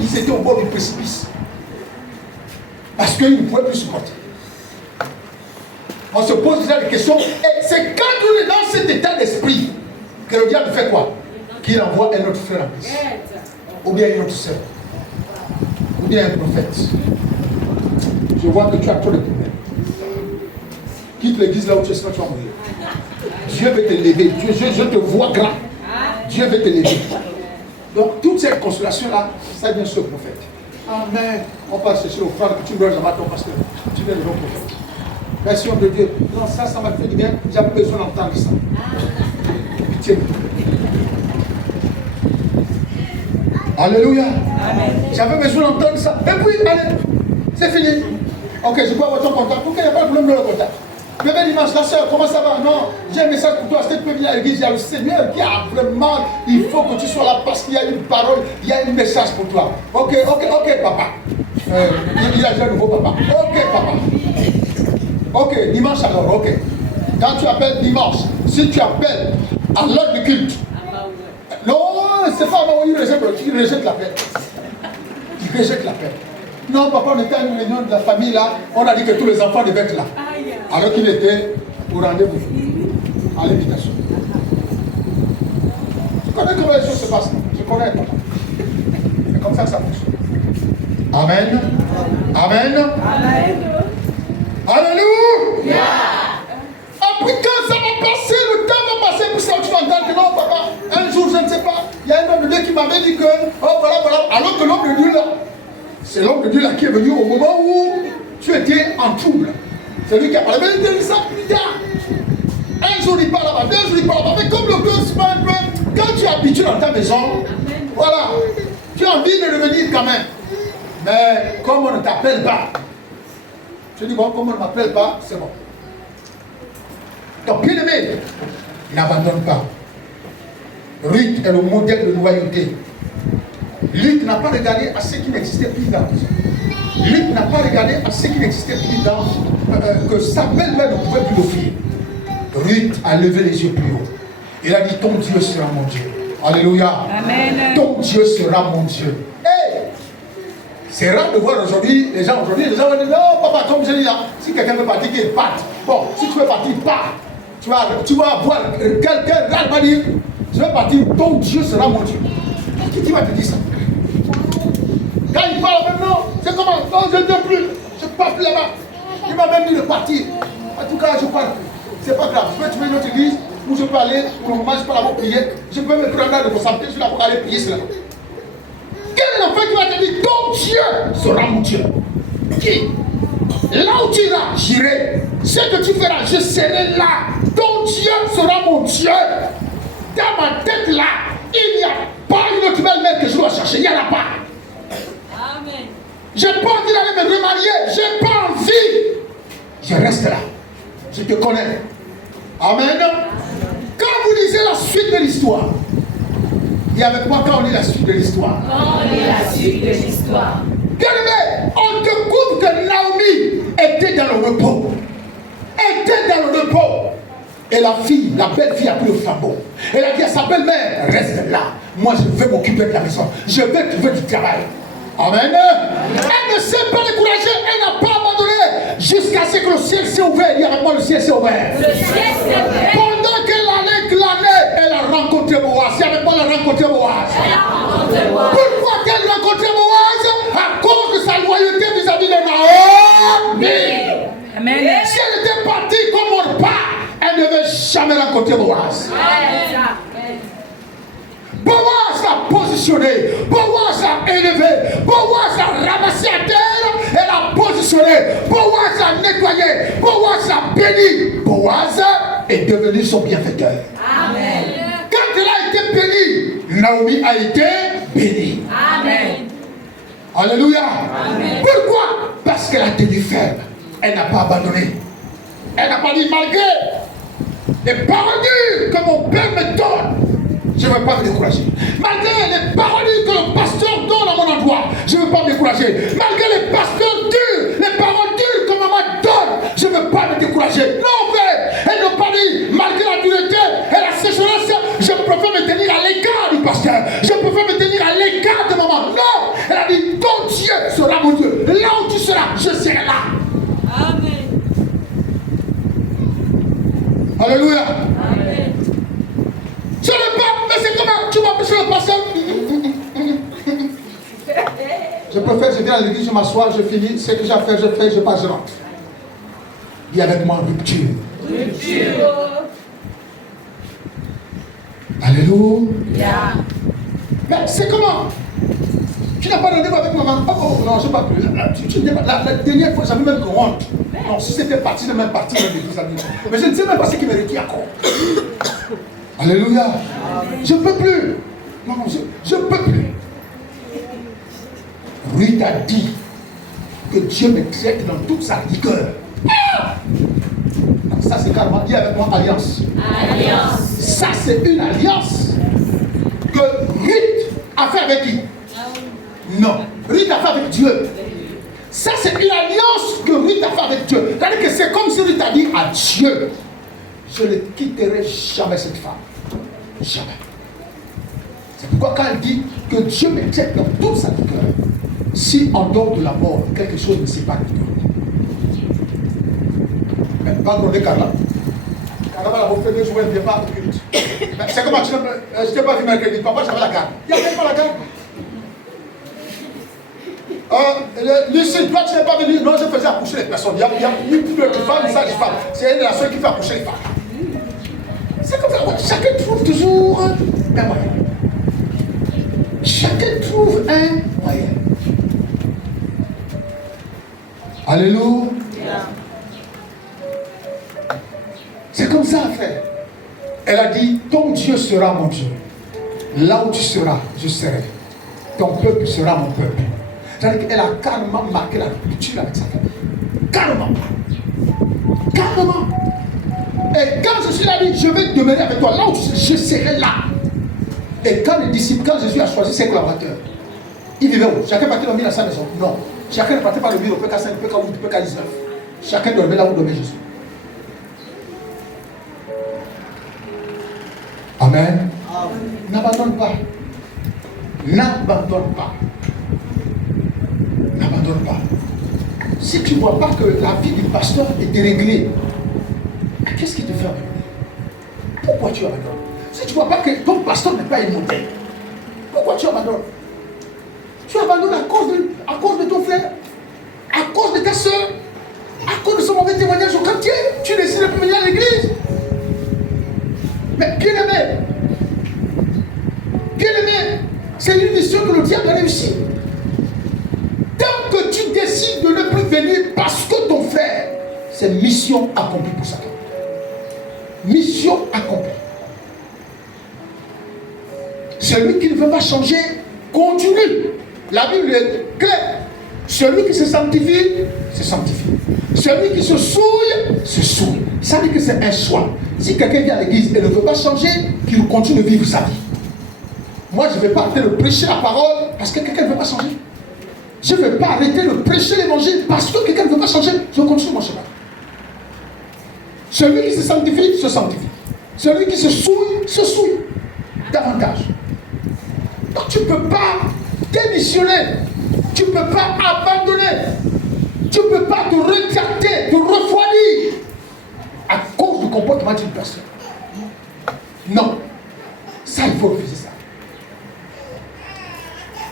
Ils étaient au bord du précipice. Parce qu'ils ne pouvaient plus supporter. On se pose déjà des questions. Et c'est quand on est dans cet état d'esprit que le diable fait quoi? Qu'il envoie un autre frère en plus. Ou bien une autre soeur. Ou bien un prophète. Je vois que tu as trop de problèmes. Quitte l'église là où tu es, sinon tu vas mourir. Dieu veut te lever. Je te vois grand. Dieu veut te lever. Donc, toute cette consolation-là, ça vient sur le prophète. Amen. On passe chercher l'offrande que tu dois jamais à ton pasteur. Tu es le bon prophète. Merci de Dieu. Non, ça m'a fait du bien. J'avais besoin d'entendre ça. Pitié. Alléluia. J'avais besoin d'entendre ça. Et puis, allez, c'est fini. Ok, je peux avoir ton contact. Pourquoi il n'y a pas de problème de le contact? Bébé dimanche, la soeur, comment ça va? Non, j'ai un message pour toi. Si tu peux venir à l'église, il y a le Seigneur qui a vraiment. Il faut que tu sois là parce qu'il y a une parole, il y a un message pour toi. Ok, papa. Il a déjà un nouveau papa. Ok, papa. Ok, dimanche alors, ok. Quand tu appelles dimanche, si tu appelles à l'heure du culte, non, c'est pas moi, il rejette l'appel. Il rejette l'appel. Non, papa, on était à une réunion de la famille là, on a dit que tous les enfants devaient être là. Alors qu'il était au rendez-vous, à l'invitation. Tu connais comment les choses se passent? Je connais, papa. C'est comme ça que ça fonctionne. Amen. Amen. Amen. Alléluia. Après quand ça va passer, le temps va passer pour ça, tu vas entendre que non, papa, un jour, je ne sais pas, il y a un homme de Dieu qui m'avait dit que, oh voilà, alors que l'homme de Dieu là, c'est l'homme de Dieu là qui est venu au moment où tu étais en trouble. C'est lui qui a parlé, mais il dit ça plus tard. Un jour il parle là-bas, 2 jours il parle là-bas, mais comme le Dieu se passe, quand tu es habitué dans ta maison, voilà, tu as envie de revenir quand même. Mais comme on ne t'appelle pas, je dis bon, comme on ne m'appelle pas, c'est bon. Donc, bien aimé, n'abandonne pas. Ruth est le modèle de loyauté. Ruth n'a pas regardé à ce qui n'existait plus dans. Ruth n'a pas regardé à ce qui n'existait plus dans, que sa belle-mère ne pouvait plus l'offrir. Ruth a levé les yeux plus haut. Il a dit, ton Dieu sera mon Dieu. Alléluia. Amen. Ton Dieu sera mon Dieu. Hey! C'est rare de voir aujourd'hui, les gens vont dire, non, papa, comme je dis là, si quelqu'un veut partir, qu'il parte. Bon, si tu veux partir, pars. Tu vas voir quelqu'un va dire, je vais partir, ton Dieu sera mon Dieu. Qui va te dire ça? Quand il parle maintenant, c'est comment? Non, je ne veux plus, je ne pars plus là-bas. Il m'a même dit de partir. En tout cas, je pars. C'est pas grave, je peux trouver une autre église où je peux aller, pour le moment, je peux aller prier. Je peux me prendre de concentrer, je suis là pour aller prier cela. Quel est l'enfant qui va te dire, ton Dieu sera mon Dieu? Qui? Là où tu iras, j'irai. Ce que tu feras, je serai là. Ton Dieu sera mon Dieu. Dans ma tête là, il n'y a pas une autre belle-mère que je dois chercher. Il n'y en a pas. Amen. Je n'ai pas envie d'aller me remarier. Je n'ai pas envie. Je reste là. Je te connais. Amen. Quand vous lisez la suite de l'histoire, et avec moi quand on lit la suite de l'histoire. Quand on lit la suite de l'histoire. Bien aimé, on découvre que Naomi était dans le repos. Était dans le repos. Et la fille, la belle fille a pris le flambeau. Elle a dit à sa belle-mère, reste là. Moi je vais m'occuper de la maison. Je vais trouver du travail. Amen. Elle ne s'est pas découragée, elle n'a pas abandonné. Jusqu'à ce que le ciel s'est ouvert. Dis avec moi, le ciel s'est ouvert. Le ciel s'est ouvert. Pendant qu'elle allait glaner, elle a rencontré Boaz. Dis avec moi, elle a rencontré Boaz. Elle a rencontré Boaz. Pourquoi a-t-elle rencontré Boaz? À cause de sa loyauté vis-à-vis de Naomi. Amen. Si elle était partie comme on part, elle ne devait jamais rencontrer Boaz. Boaz l'a positionné, Boaz l'a élevé, Boaz l'a ramassé à terre et l'a positionné, Boaz l'a nettoyé, Boaz l'a béni. Boaz est devenu son bienfaiteur. Amen. Quand elle a été bénie, Naomi a été bénie. Amen. Alléluia. Amen. Pourquoi? Parce qu'elle a tenu ferme. Elle n'a pas abandonné. Elle n'a pas dit malgré les paroles dures que mon père me donne, je ne vais pas me décourager. Malgré les paroles que le pasteur donne à mon endroit, je ne veux pas me décourager. Malgré les pasteurs durs, les paroles dures que maman donne, je ne veux pas me décourager. Non, frère, elle n'a pas dit, malgré la dureté et la sécheresse, je préfère me tenir à l'écart du pasteur. Je préfère me tenir à l'écart de maman. Non, elle a dit, ton Dieu sera mon Dieu. Là où tu seras, je serai là. Amen. Alléluia. Amen. Je ne veux pas, mais c'est comment tu vas prêcher le pasteur. Je préfère, je viens à l'église, je m'assois, je finis, ce que j'ai à faire, je fais, je passe, je rentre. Dis avec moi, rupture. Rupture. Alléluia. Mais c'est comment? Tu n'as pas rendez-vous avec maman. Oh non, je ne sais pas plus. La dernière fois, j'avais même honte. Non, si c'était parti, c'est même parti dans l'église. Mais je ne sais même pas ce qui me retient encore. Alléluia. Je ne peux plus. Non, je ne peux plus. Ruth a dit que Dieu me traite dans toute sa rigueur. Ah! Ça, c'est carrément, dis avec moi, alliance. Alliance. Ça, c'est une alliance que Ruth a fait avec qui? Non. Ruth a fait avec Dieu. Ça, c'est une alliance que Ruth a fait avec Dieu. C'est-à-dire que c'est comme si Ruth a dit à Dieu, je ne quitterai jamais cette femme. Jamais. C'est pourquoi quand elle dit que Dieu me traite dans toute sa rigueur, si en dehors de la mort, quelque chose ne s'est pas dit. Mais pas gronder Carla. Carla va la refaire 2 jours, elle ne vient pas. C'est comment je t'ai pas vu mercredi. Papa, j'avais la garde. Il n'y a même pas la garde. Lucie, toi tu n'es pas venu. Non, je faisais accoucher les personnes. Il y a plus de femmes, ça, les femmes. C'est une nation qui fait accoucher les femmes. C'est comme ça. Chacun trouve toujours un moyen. Chacun trouve un moyen. Alléluia. C'est comme ça, frère. Elle a dit, ton Dieu sera mon Dieu. Là où tu seras, je serai. Ton peuple sera mon peuple. C'est-à-dire qu'elle a carrément marqué la rupture avec sa famille. Carrément. Carrément. Et quand Jésus a dit, je vais demeurer avec toi, là où je serai là. Et quand les disciples, quand Jésus a choisi ses collaborateurs, ils vivaient où? Chacun partait dormir dans sa maison? Non. Chacun ne partait pas dormir au PK5, PK8, PK19. Chacun dormait là où dormait Jésus. Amen. N'abandonne pas. N'abandonne pas. N'abandonne pas. Si tu ne vois pas que la vie du pasteur est déréglée, qu'est-ce qui te fait abandonner? Pourquoi tu abandonnes? Si tu ne vois pas que ton pasteur n'est pas un modèle, pourquoi tu abandonnes? Tu abandonnes à cause de ton frère, à cause de ta soeur, à cause de son mauvais témoignage au quartier. Tu décides de venir à l'église. Mais bien aimé, c'est une mission que le diable a réussi. Tant que tu décides de ne plus venir parce que ton frère, c'est mission accomplie pour Satan. Mission accomplie. Celui qui ne veut pas changer, continue. La Bible est claire. Celui qui se sanctifie, se sanctifie. Celui qui se souille, se souille. Ça veut dire que c'est un choix. Si quelqu'un vient à l'église et ne veut pas changer, qu'il continue de vivre sa vie. Moi, je ne vais pas arrêter de prêcher la parole parce que quelqu'un ne veut pas changer. Je ne vais pas arrêter de prêcher l'évangile parce que quelqu'un ne veut pas changer. Je continue mon chemin. Celui qui se sanctifie, se sanctifie. Celui qui se souille davantage. Donc tu ne peux pas démissionner. Tu ne peux pas abandonner. Tu ne peux pas te rétracter, te refroidir à cause du comportement d'une personne. Non. Ça, il faut refuser ça.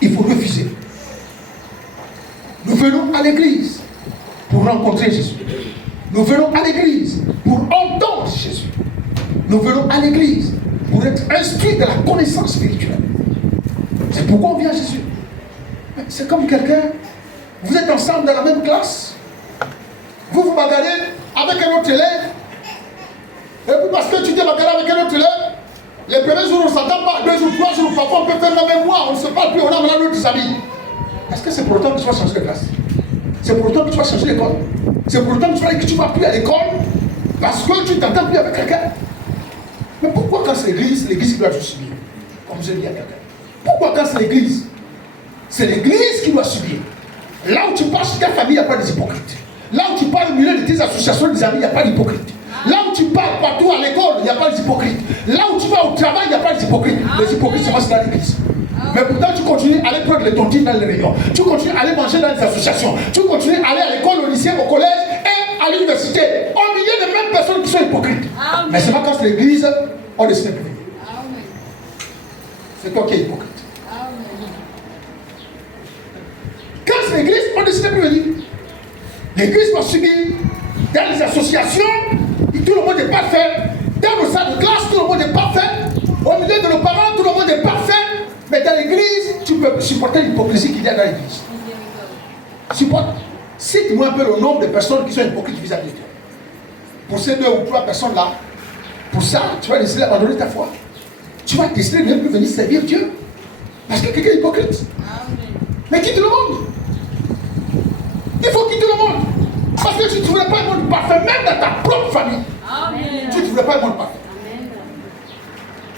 Il faut refuser. Nous venons à l'église pour rencontrer Jésus. Nous venons à l'église pour entendre Jésus. Nous venons à l'église pour être instruits de la connaissance spirituelle. C'est pourquoi on vient à Jésus. C'est comme quelqu'un, vous êtes ensemble dans la même classe, vous vous bagarrez avec un autre élève, et puis parce que tu t'es bagarré avec un autre élève, les premiers jours on ne s'entend pas, 2 jours, 3 jours, parfois on peut faire le même mois, on ne se parle plus, on a maintenant notre amis. Est-ce que c'est pour autant que tu vas changer de classe? C'est pour autant que tu vas changer d'école? C'est pour autant que tu ne vas plus à l'école parce que tu ne t'entends plus avec quelqu'un? Mais pourquoi quand c'est l'église qui doit subir? Comme je dis à quelqu'un. Pourquoi quand c'est l'église qui doit subir? Là où tu passes ta famille, il n'y a pas des hypocrites. Là où tu parles au milieu de tes associations, des amis, il n'y a pas d'hypocrites. Là où tu parles partout à l'école, il n'y a pas d'hypocrites. Là où tu vas au travail, il n'y a pas d'hypocrites. Les hypocrites, c'est dans l'église. Mais pourtant, tu continues à aller prendre les tontines dans les réunions. Tu continues à aller manger dans les associations. Tu continues à aller à l'école, au lycée, au collège et à l'université. Au milieu des mêmes personnes qui sont hypocrites. Amen. Mais c'est pas quand c'est l'église, on décide de venir. C'est toi qui es hypocrite. Amen. Quand c'est l'église, on décide de plus venir. L'église va subir. Dans les associations, tout le monde est parfait. Dans nos salles de classe, tout le monde est parfait. Au milieu de nos parents, tout le monde est parfait. Mais dans l'église, tu peux supporter l'hypocrisie qu'il y a dans l'église. Supporte. Cite-moi un peu le nombre de personnes qui sont hypocrites vis-à-vis de Dieu. Pour ces 2 ou 3 personnes-là, pour ça, tu vas décider d'abandonner ta foi. Tu vas décider de ne plus venir servir Dieu. Parce que quelqu'un est hypocrite. Mais quitte le monde. Il faut quitter le monde. Parce que tu ne trouverais pas un monde parfait, même dans ta propre famille. Amen. Tu ne trouverais pas un monde parfait. Amen.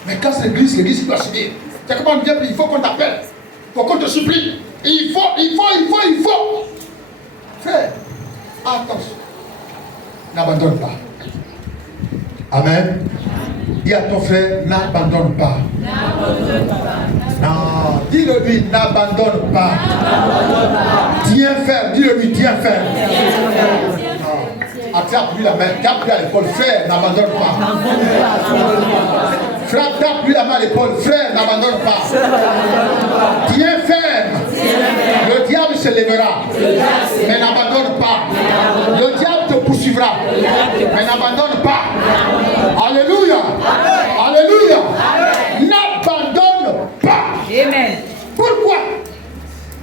Mais quand c'est l'église doit subir. C'est comment dire, il faut qu'on t'appelle, il faut qu'on te supplie. Il faut. Frère, attention. N'abandonne pas. Amen. Dis à ton frère, n'abandonne pas. N'abandonne pas. Non, dis-le-lui, n'abandonne pas. Tiens ferme, dis-le-lui, tiens ferme. Attrape-lui la main, tape-lui à l'épaule, frère, n'abandonne pas. Frère, tape-lui la main à l'épaule, frère, n'abandonne pas. Tiens ferme. Le diable se lèvera. Mais n'abandonne pas. Le diable te poursuivra. Mais n'abandonne pas. Alléluia. Alléluia. N'abandonne pas. Amen. Pourquoi?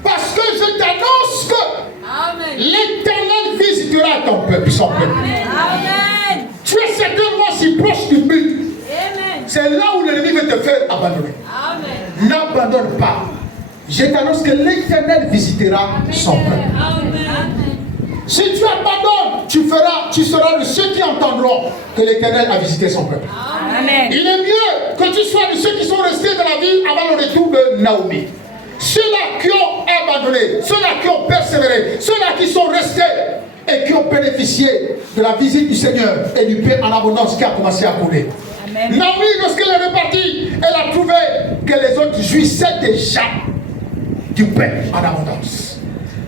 Parce que je t'annonce que l'Éternel visitera ton peuple, son peuple. Amen. Tu es certainement si proche du but. Amen. C'est là où l'ennemi veut te faire abandonner. Amen. N'abandonne pas. Je t'annonce que l'Éternel visitera son peuple. Amen. Si tu abandonnes, tu seras de ceux qui entendront que l'Éternel a visité son peuple. Amen. Il est mieux que tu sois de ceux qui sont restés dans la vie avant le retour de Naomi. Ceux-là qui ont abandonné, ceux-là qui ont persévéré, ceux-là qui sont restés et qui ont bénéficié de la visite du Seigneur et du pain en abondance qui a commencé à couler. Naomi, lorsqu'elle est repartie, elle a trouvé que les autres jouissaient déjà du pain en abondance.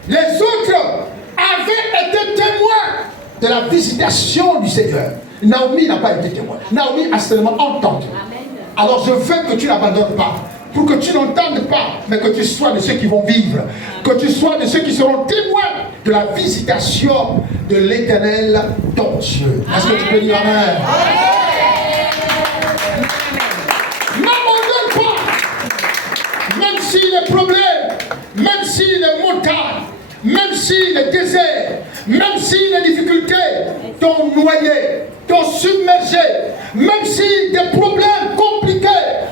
Les autres avaient été témoins de la visitation du Seigneur. Naomi n'a pas été témoin. Naomi a seulement entendu. Alors je veux que tu n'abandonnes pas. Pour que tu n'entendes pas, mais que tu sois de ceux qui vont vivre. Que tu sois de ceux qui seront témoins de la visitation de l'Éternel, ton Dieu. Est-ce que tu peux dire Amen? N'abandonne pas. Même si les problèmes, même si les montagnes, même si les déserts, même si les difficultés t'ont noyé, t'ont submergé, même si des problèmes compliqués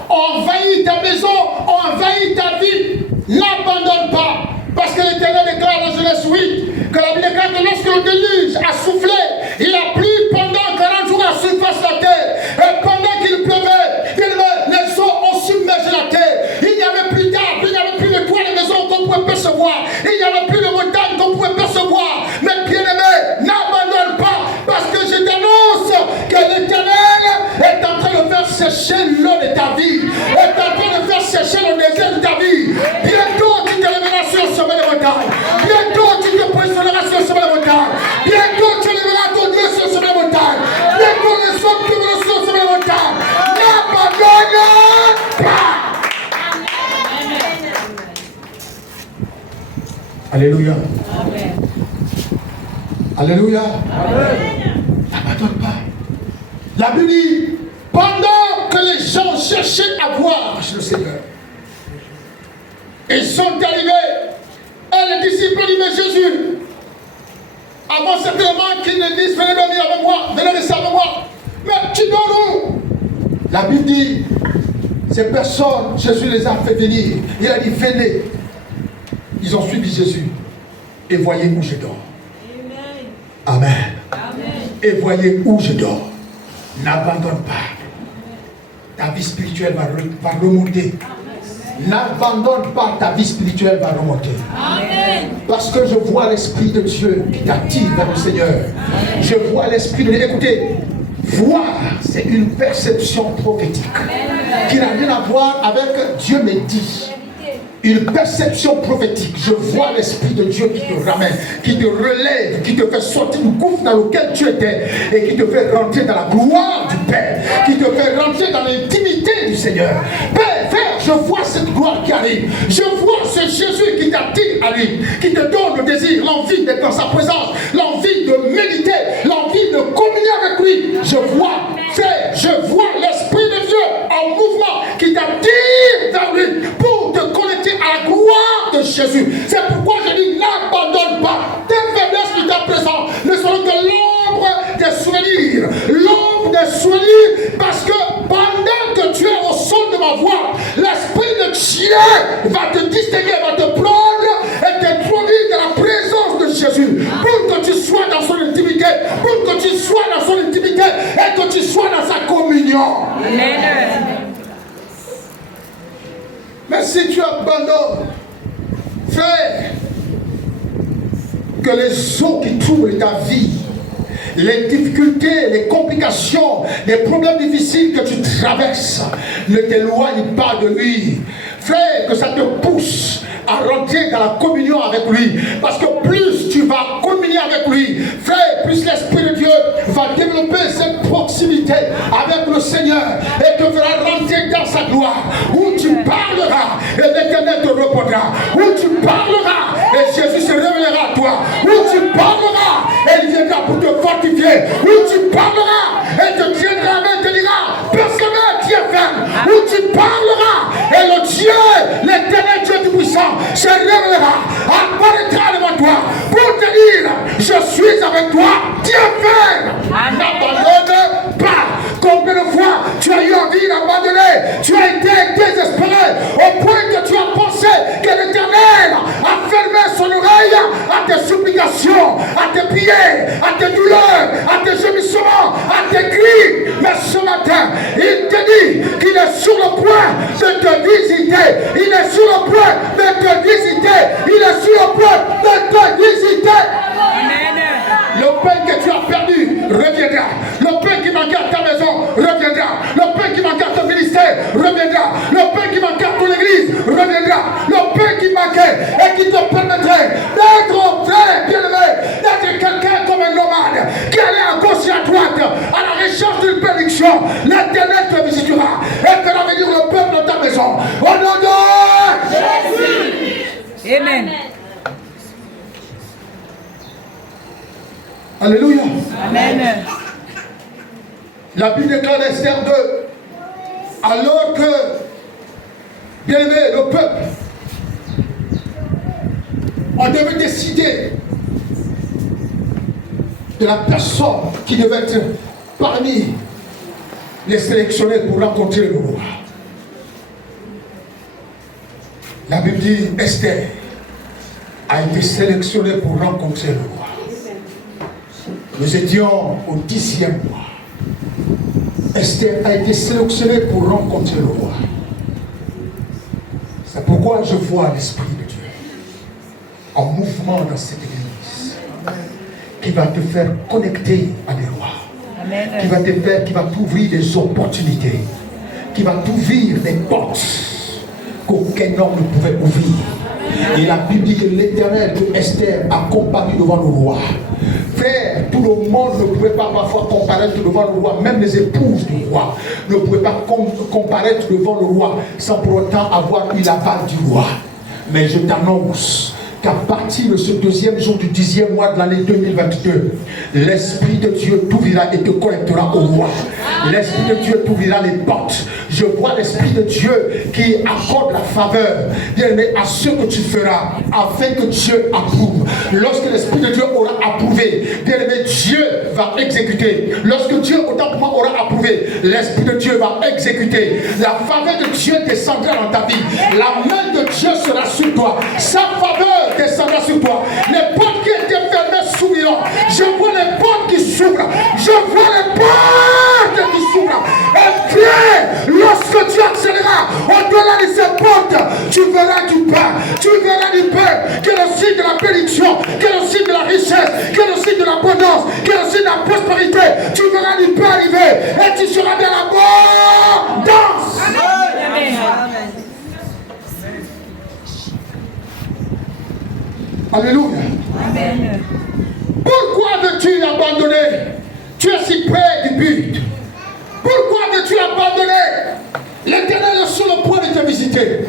ont envahi ta maison, ont envahi ta vie, n'abandonne pas. Parce que l'Éternel déclare dans Genèse 8 que la Bible déclare que lorsque le déluge a soufflé, il a plu pendant 40 jours à la surface de la terre. Et pendant qu'il pleuvait, les eaux ont submergé la terre. Il n'y avait plus d'arbres, il n'y avait plus de toits de maison qu'on pouvait percevoir. Il n'y avait plus de montagnes qu'on pouvait percevoir. Mais bien-aimé, n'abandonne pas. Parce que je t'annonce que l'Éternel est en train de faire sécher l'eau de ta vie. Est en train de faire sécher le désert de ta vie. Bientôt tu te lèveras sur le sommet de montagne. Bientôt tu te positionneras sur le sommet de montagne. Bientôt tu lèveras ton Dieu sur le sommet de montagne. Bientôt les hommes te verront sur le sommet de montagne. N'abandonne pas. Alléluia. Amen. Alléluia. N'abandonne pas. La Bible dit, pendant que les gens cherchaient à voir le Seigneur, ils sont arrivés. Et les disciples ont dit, mais Jésus, avant certainement qu'ils ne disent, venez dormir avec moi, venez rester avec moi. Mais tu dors où? La Bible dit, ces personnes, Jésus les a fait venir. Il a dit, venez. Ils ont suivi Jésus. Et voyez où je dors. Amen. Amen. Et voyez où je dors. N'abandonne pas. Ta vie spirituelle va remonter. N'abandonne pas, ta vie spirituelle va remonter. Amen. Parce que je vois l'Esprit de Dieu qui t'attire vers le Seigneur. Je vois l'Esprit de Dieu. Écoutez, voir, c'est une perception prophétique qui n'a rien à voir avec Dieu me dit. Une perception prophétique. Je vois l'Esprit de Dieu qui te ramène, qui te relève, qui te fait sortir du gouffre dans lequel tu étais et qui te fait rentrer dans la gloire du Père, qui te fait rentrer dans l'intimité du Seigneur. Père, je vois cette gloire qui arrive. Je vois ce Jésus qui t'attire à lui, qui te donne le désir, l'envie d'être dans sa présence, l'envie de méditer, l'envie de communier avec lui. Je vois, frère, je vois l'Esprit de Dieu en mouvement qui t'attire vers lui pour te connecter à la gloire de Jésus. C'est pourquoi je dis n'abandonne pas. Tes faiblesses de ta présence ne seront que l'ombre des souvenirs. L'ombre des souvenirs, parce que pendant que tu es au son de ma voix, l'Esprit de Dieu va te distinguer, va te prendre et t'introduire dans la présence de Jésus. Pour que tu sois dans son intimité, pour que tu sois dans son intimité et que tu sois dans sa communion. Amen. Mais si tu abandonnes, frère, que les eaux qui troublent ta vie, les difficultés, les complications, les problèmes difficiles que tu traverses ne t'éloignent pas de lui. Frère, que ça te pousse à rentrer dans la communion avec lui. Parce que plus tu vas communier avec lui, frère, plus l'Esprit de Dieu va développer cette proximité avec le Seigneur et te fera rentrer dans sa gloire. Où tu parleras et l'Éternel te répondra. Où tu parleras et Jésus là pour te fortifier. Où tu parleras et te tiendras la main et te dira, persévère, tu es ferme. Où tu parleras et le Dieu, l'éternel Dieu tout-puissant, se révélera, apparaîtra devant toi pour te dire, je suis avec toi, tu es ferme. N'abandonne pas. Combien de fois tu as eu envie d'abandonner, tu as été désespéré au point que tu as pensé que l'Éternel a fermé son oreille à tes supplications, à tes prières, à tes douleurs, à tes gémissements, à tes cris. Mais ce matin, il te dit qu'il est sur le point de te visiter. Il est sur le point de te visiter. Il est sur le point de te visiter. Le pain que tu as perdu reviendra. Le pain qui manquait à ta maison reviendra. Le pain qui manquait à ton ministère reviendra. Le pain qui manquait à ton église reviendra. Le pain qui manquait et qui te permettrait d'être frère bien-aimé, d'être quelqu'un comme un nomade qui allait à gauche et à droite à la recherche d'une bénédiction. L'Éternel te visitera et fera venir le peuple dans ta maison. Au nom de Jésus. Amen. Alléluia. Amen. La Bible déclare Esther 2. Alors que, bien aimé, le peuple, on devait décider de la personne qui devait être parmi les sélectionnés pour rencontrer le roi. La Bible dit Esther a été sélectionnée pour rencontrer le roi. Nous étions au 10e mois. Esther a été sélectionnée pour rencontrer le roi. C'est pourquoi je vois l'Esprit de Dieu en mouvement dans cette église qui va te faire connecter à des rois. Amen. Qui va te faire, qui va t'ouvrir des opportunités, qui va t'ouvrir des portes qu'aucun homme ne pouvait ouvrir. Et la Bible dit que l'Éternel de Esther a comparu devant le roi. Frère, tout le monde ne pouvait pas parfois comparaître devant le roi, même les épouses du roi ne pouvaient pas comparaître devant le roi sans pour autant avoir eu l'aval du roi. Mais je t'annonce qu'à partir de ce deuxième jour du 10e mois de l'année 2022, l'Esprit de Dieu t'ouvrira et te connectera au roi. L'Esprit de Dieu t'ouvrira les portes. Je vois l'Esprit de Dieu qui accorde la faveur, bien aimé, à ce que tu feras, afin que Dieu approuve. Lorsque l'Esprit de Dieu aura approuvé, bien aimé, Dieu va exécuter. Lorsque Dieu, autant pour moi, aura approuvé, l'Esprit de Dieu va exécuter. La faveur de Dieu descendra dans ta vie. La main de Dieu sera sur toi. Sa faveur descendra sur toi. Les portes qui étaient fermées s'ouvriront. Je vois les portes qui s'ouvrent. Je vois les portes qui s'ouvrent. Et frère, lorsque tu accéléreras au-delà de ces portes, tu verras du pain. Tu verras du pain qui est le signe de la bénédiction, qui est le signe de la richesse, qui est le signe de l'abondance, qui est le signe de la prospérité. Tu verras du pain arriver et tu seras dans l'abondance. Amen. Alléluia. Amen. Pourquoi veux-tu abandonner? Tu es si près du but. Pourquoi veux-tu abandonner? L'Éternel est sur le point de te visiter.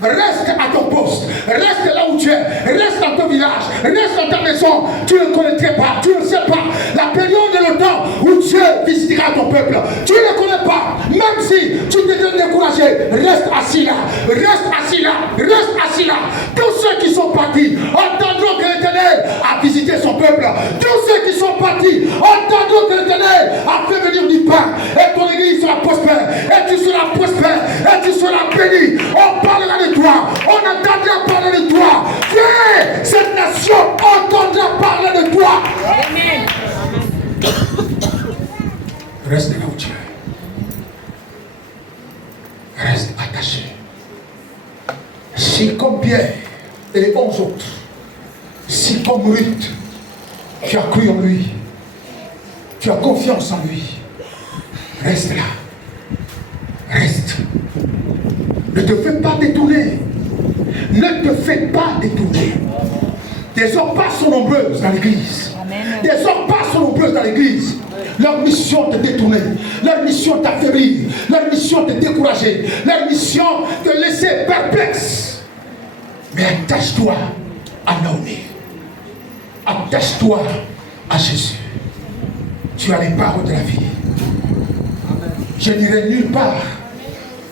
Reste à ton poste, reste là où tu es, reste dans ton village, reste dans ta maison. Tu ne connaîtrais pas, tu ne sais pas la période de le temps où Dieu visitera ton peuple. Tu ne connais pas, même si tu te donnes découragé, reste assis là, reste assis là, reste assis là. Tous ceux qui sont partis entendront que l'Éternel a visité son peuple. Tous ceux qui sont partis entendront que l'Éternel a fait venir du pain. Et ton église sera prospère, et tu seras prospère, et tu seras béni. On parlera de toi, on entendra parler de toi. Frère, cette nation entendra parler de toi. Amen. Reste là où tu es. Reste attaché. Si comme Pierre et les 11 autres, si comme Ruth, tu as cru en lui, tu as confiance en lui, reste là. Reste. Ne te fais pas détourner. Ne te fais pas détourner. Des hommes pas sont nombreuses dans l'église. Des hommes pas sont nombreuses dans l'église. Leur mission te détourner. Leur mission t'affaiblir. Leur mission te décourager. Leur mission te laisser perplexe. Mais attache-toi à Naomi. Attache-toi à Jésus. Tu as les paroles de la vie. Je n'irai nulle part.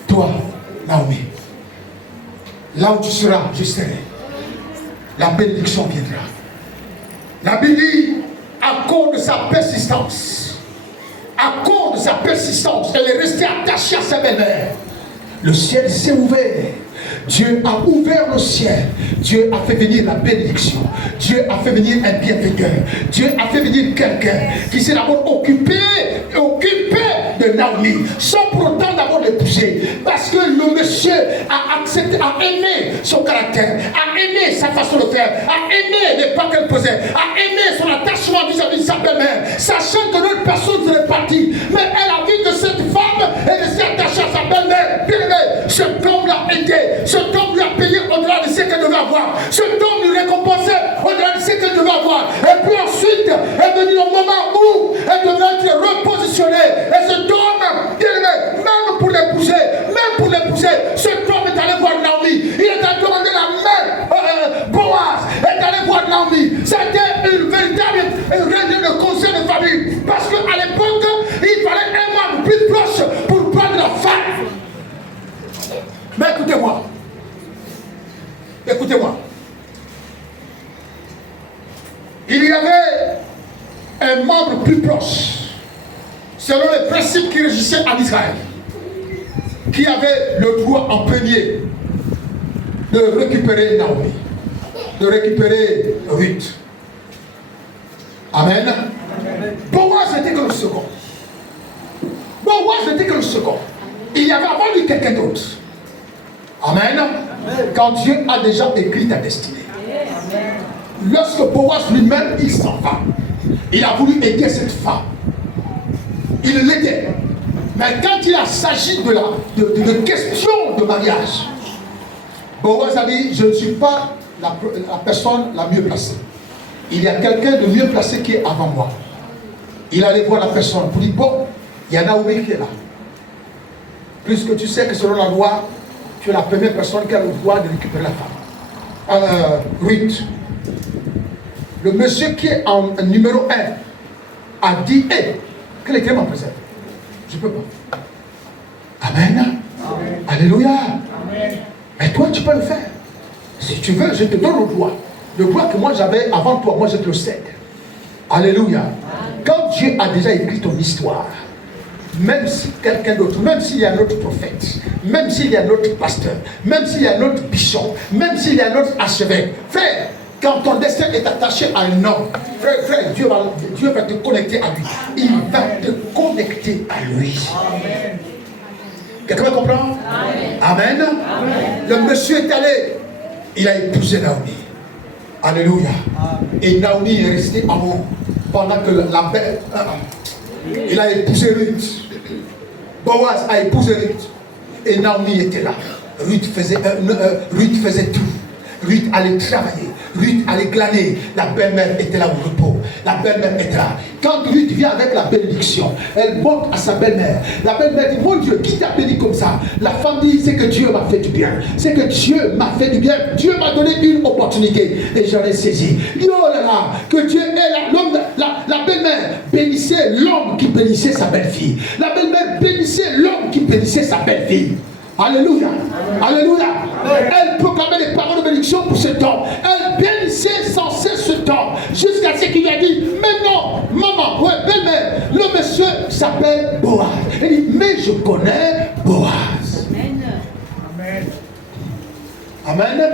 Toi, Naomi. Là où tu seras, je serai. La bénédiction viendra. La Bible dit, à cause de sa persistance, elle est restée attachée à sa belle-mère. Le ciel s'est ouvert. Dieu a ouvert le ciel. Dieu a fait venir la bénédiction. Dieu a fait venir un bienfaiteur. Dieu a fait venir quelqu'un qui s'est d'abord occupé de Naomi, sans pour autant d'abord l'épouser. Parce que le monsieur a accepté, a aimé son caractère, a aimé sa façon de faire, a aimé les pas qu'elle posait, a aimé son attachement vis-à-vis de sa belle-mère, sachant que l'autre personne serait partie. Mais elle a vu que cette femme, elle s'est attachée à sa belle-mère. Bien aimé, cet homme l'a aidé, cet homme lui a payé au-delà de ce qu'elle devait avoir, cet homme lui récompensait au-delà de ce qu'elle devait avoir. Et puis ensuite est venu le moment où elle devait être repositionnée. Et cet homme, bien aimé, même pour l'épouser, cet homme est allé voir Naomi. Il est allé demander la main. Boaz est allé voir Naomi. C'était une véritable réunion de conseil de famille. Parce qu'à l'époque, il fallait un membre plus proche pour prendre la femme. Mais écoutez-moi. Il y avait un membre plus proche, selon les principes qui régissaient en Israël, qui avait le droit en premier de récupérer Naomi, de récupérer Ruth. Amen. Boaz n'était que le second. Il y avait avant lui quelqu'un d'autre. Amen. Quand Dieu a déjà écrit ta destinée. Lorsque Boaz lui-même, il s'en va. Il a voulu aider cette femme. Il l'aidait. Mais quand il a s'agit de questions de mariage, Boaz a dit, je ne suis pas la personne la mieux placée. Il y a quelqu'un de mieux placé qui est avant moi. Il allait voir la personne pour dire, bon, il y a Naomi qui est là. Puisque tu sais que selon la loi, tu es la première personne qui a le droit de récupérer la femme. Ruth. Le monsieur qui est en numéro 1 a dit, quel était mon présent? Je ne peux pas. Amen. Alléluia. Amen. Mais toi, tu peux le faire. Si tu veux, je te donne le droit. Le droit que moi j'avais avant toi, moi je te le cède. Alléluia. Amen. Quand Dieu a déjà écrit ton histoire, même si quelqu'un d'autre, même s'il y a un autre prophète, même s'il y a un autre pasteur, même s'il y a un autre bishop, même s'il y a un autre archevêque, frère, quand ton destin est attaché à un homme, frère, Dieu va te connecter à lui. Il va te connecter à lui. Amen. Quelqu'un comprend? Amen. Amen. Le monsieur est allé, il a épousé Naomi. Alléluia. Amen. Et Naomi est restée en haut pendant que la belle. Il a épousé Ruth. Boaz a épousé Ruth. Et Naomi était là. Ruth faisait tout. Ruth allait travailler. Ruth allait glaner. La belle-mère était là au repos. La belle-mère était là. Quand Ruth vient avec la bénédiction, elle montre à sa belle-mère. La belle-mère dit, mon Dieu, qui t'a béni comme ça? La femme dit, c'est que Dieu m'a fait du bien. C'est que Dieu m'a fait du bien. Dieu m'a donné une opportunité. Et j'en ai saisi. Oh là là, que Dieu est là. La belle-mère bénissait l'homme qui bénissait sa belle-fille. La belle-mère bénissait l'homme qui bénissait sa belle-fille. Alléluia. Alléluia. Elle proclamait des paroles de bénédiction pour cet homme. Elle bénissait sans cesse cet homme. Jusqu'à ce qu'il lui a dit, mais non, maman, ouais, belle-mère, le monsieur s'appelle Boaz. Elle dit, mais je connais Boaz. Amen. Amen. Amen.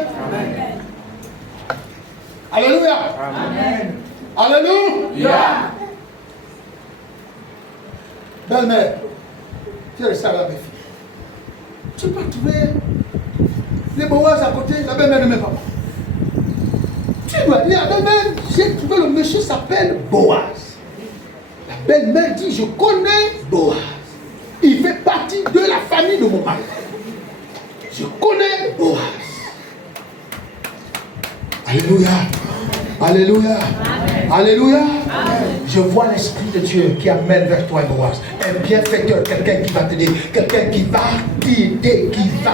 Alléluia. Amen. Alléluia. Belle-mère, tu es restée avec mes filles. Tu peux trouver les Boaz à côté, la belle-mère ne met pas. Tu dois aller à la belle-mère, j'ai trouvé le monsieur s'appelle Boaz. La belle-mère dit, je connais Boaz. Il fait partie de la famille de mon mari. Je connais Boaz. Alléluia. Alléluia. Amen. Alléluia. Amen. Je vois l'Esprit de Dieu qui amène vers toi Boaz. Un bienfaiteur, quelqu'un qui va t'aider, quelqu'un qui va t'aider, qui va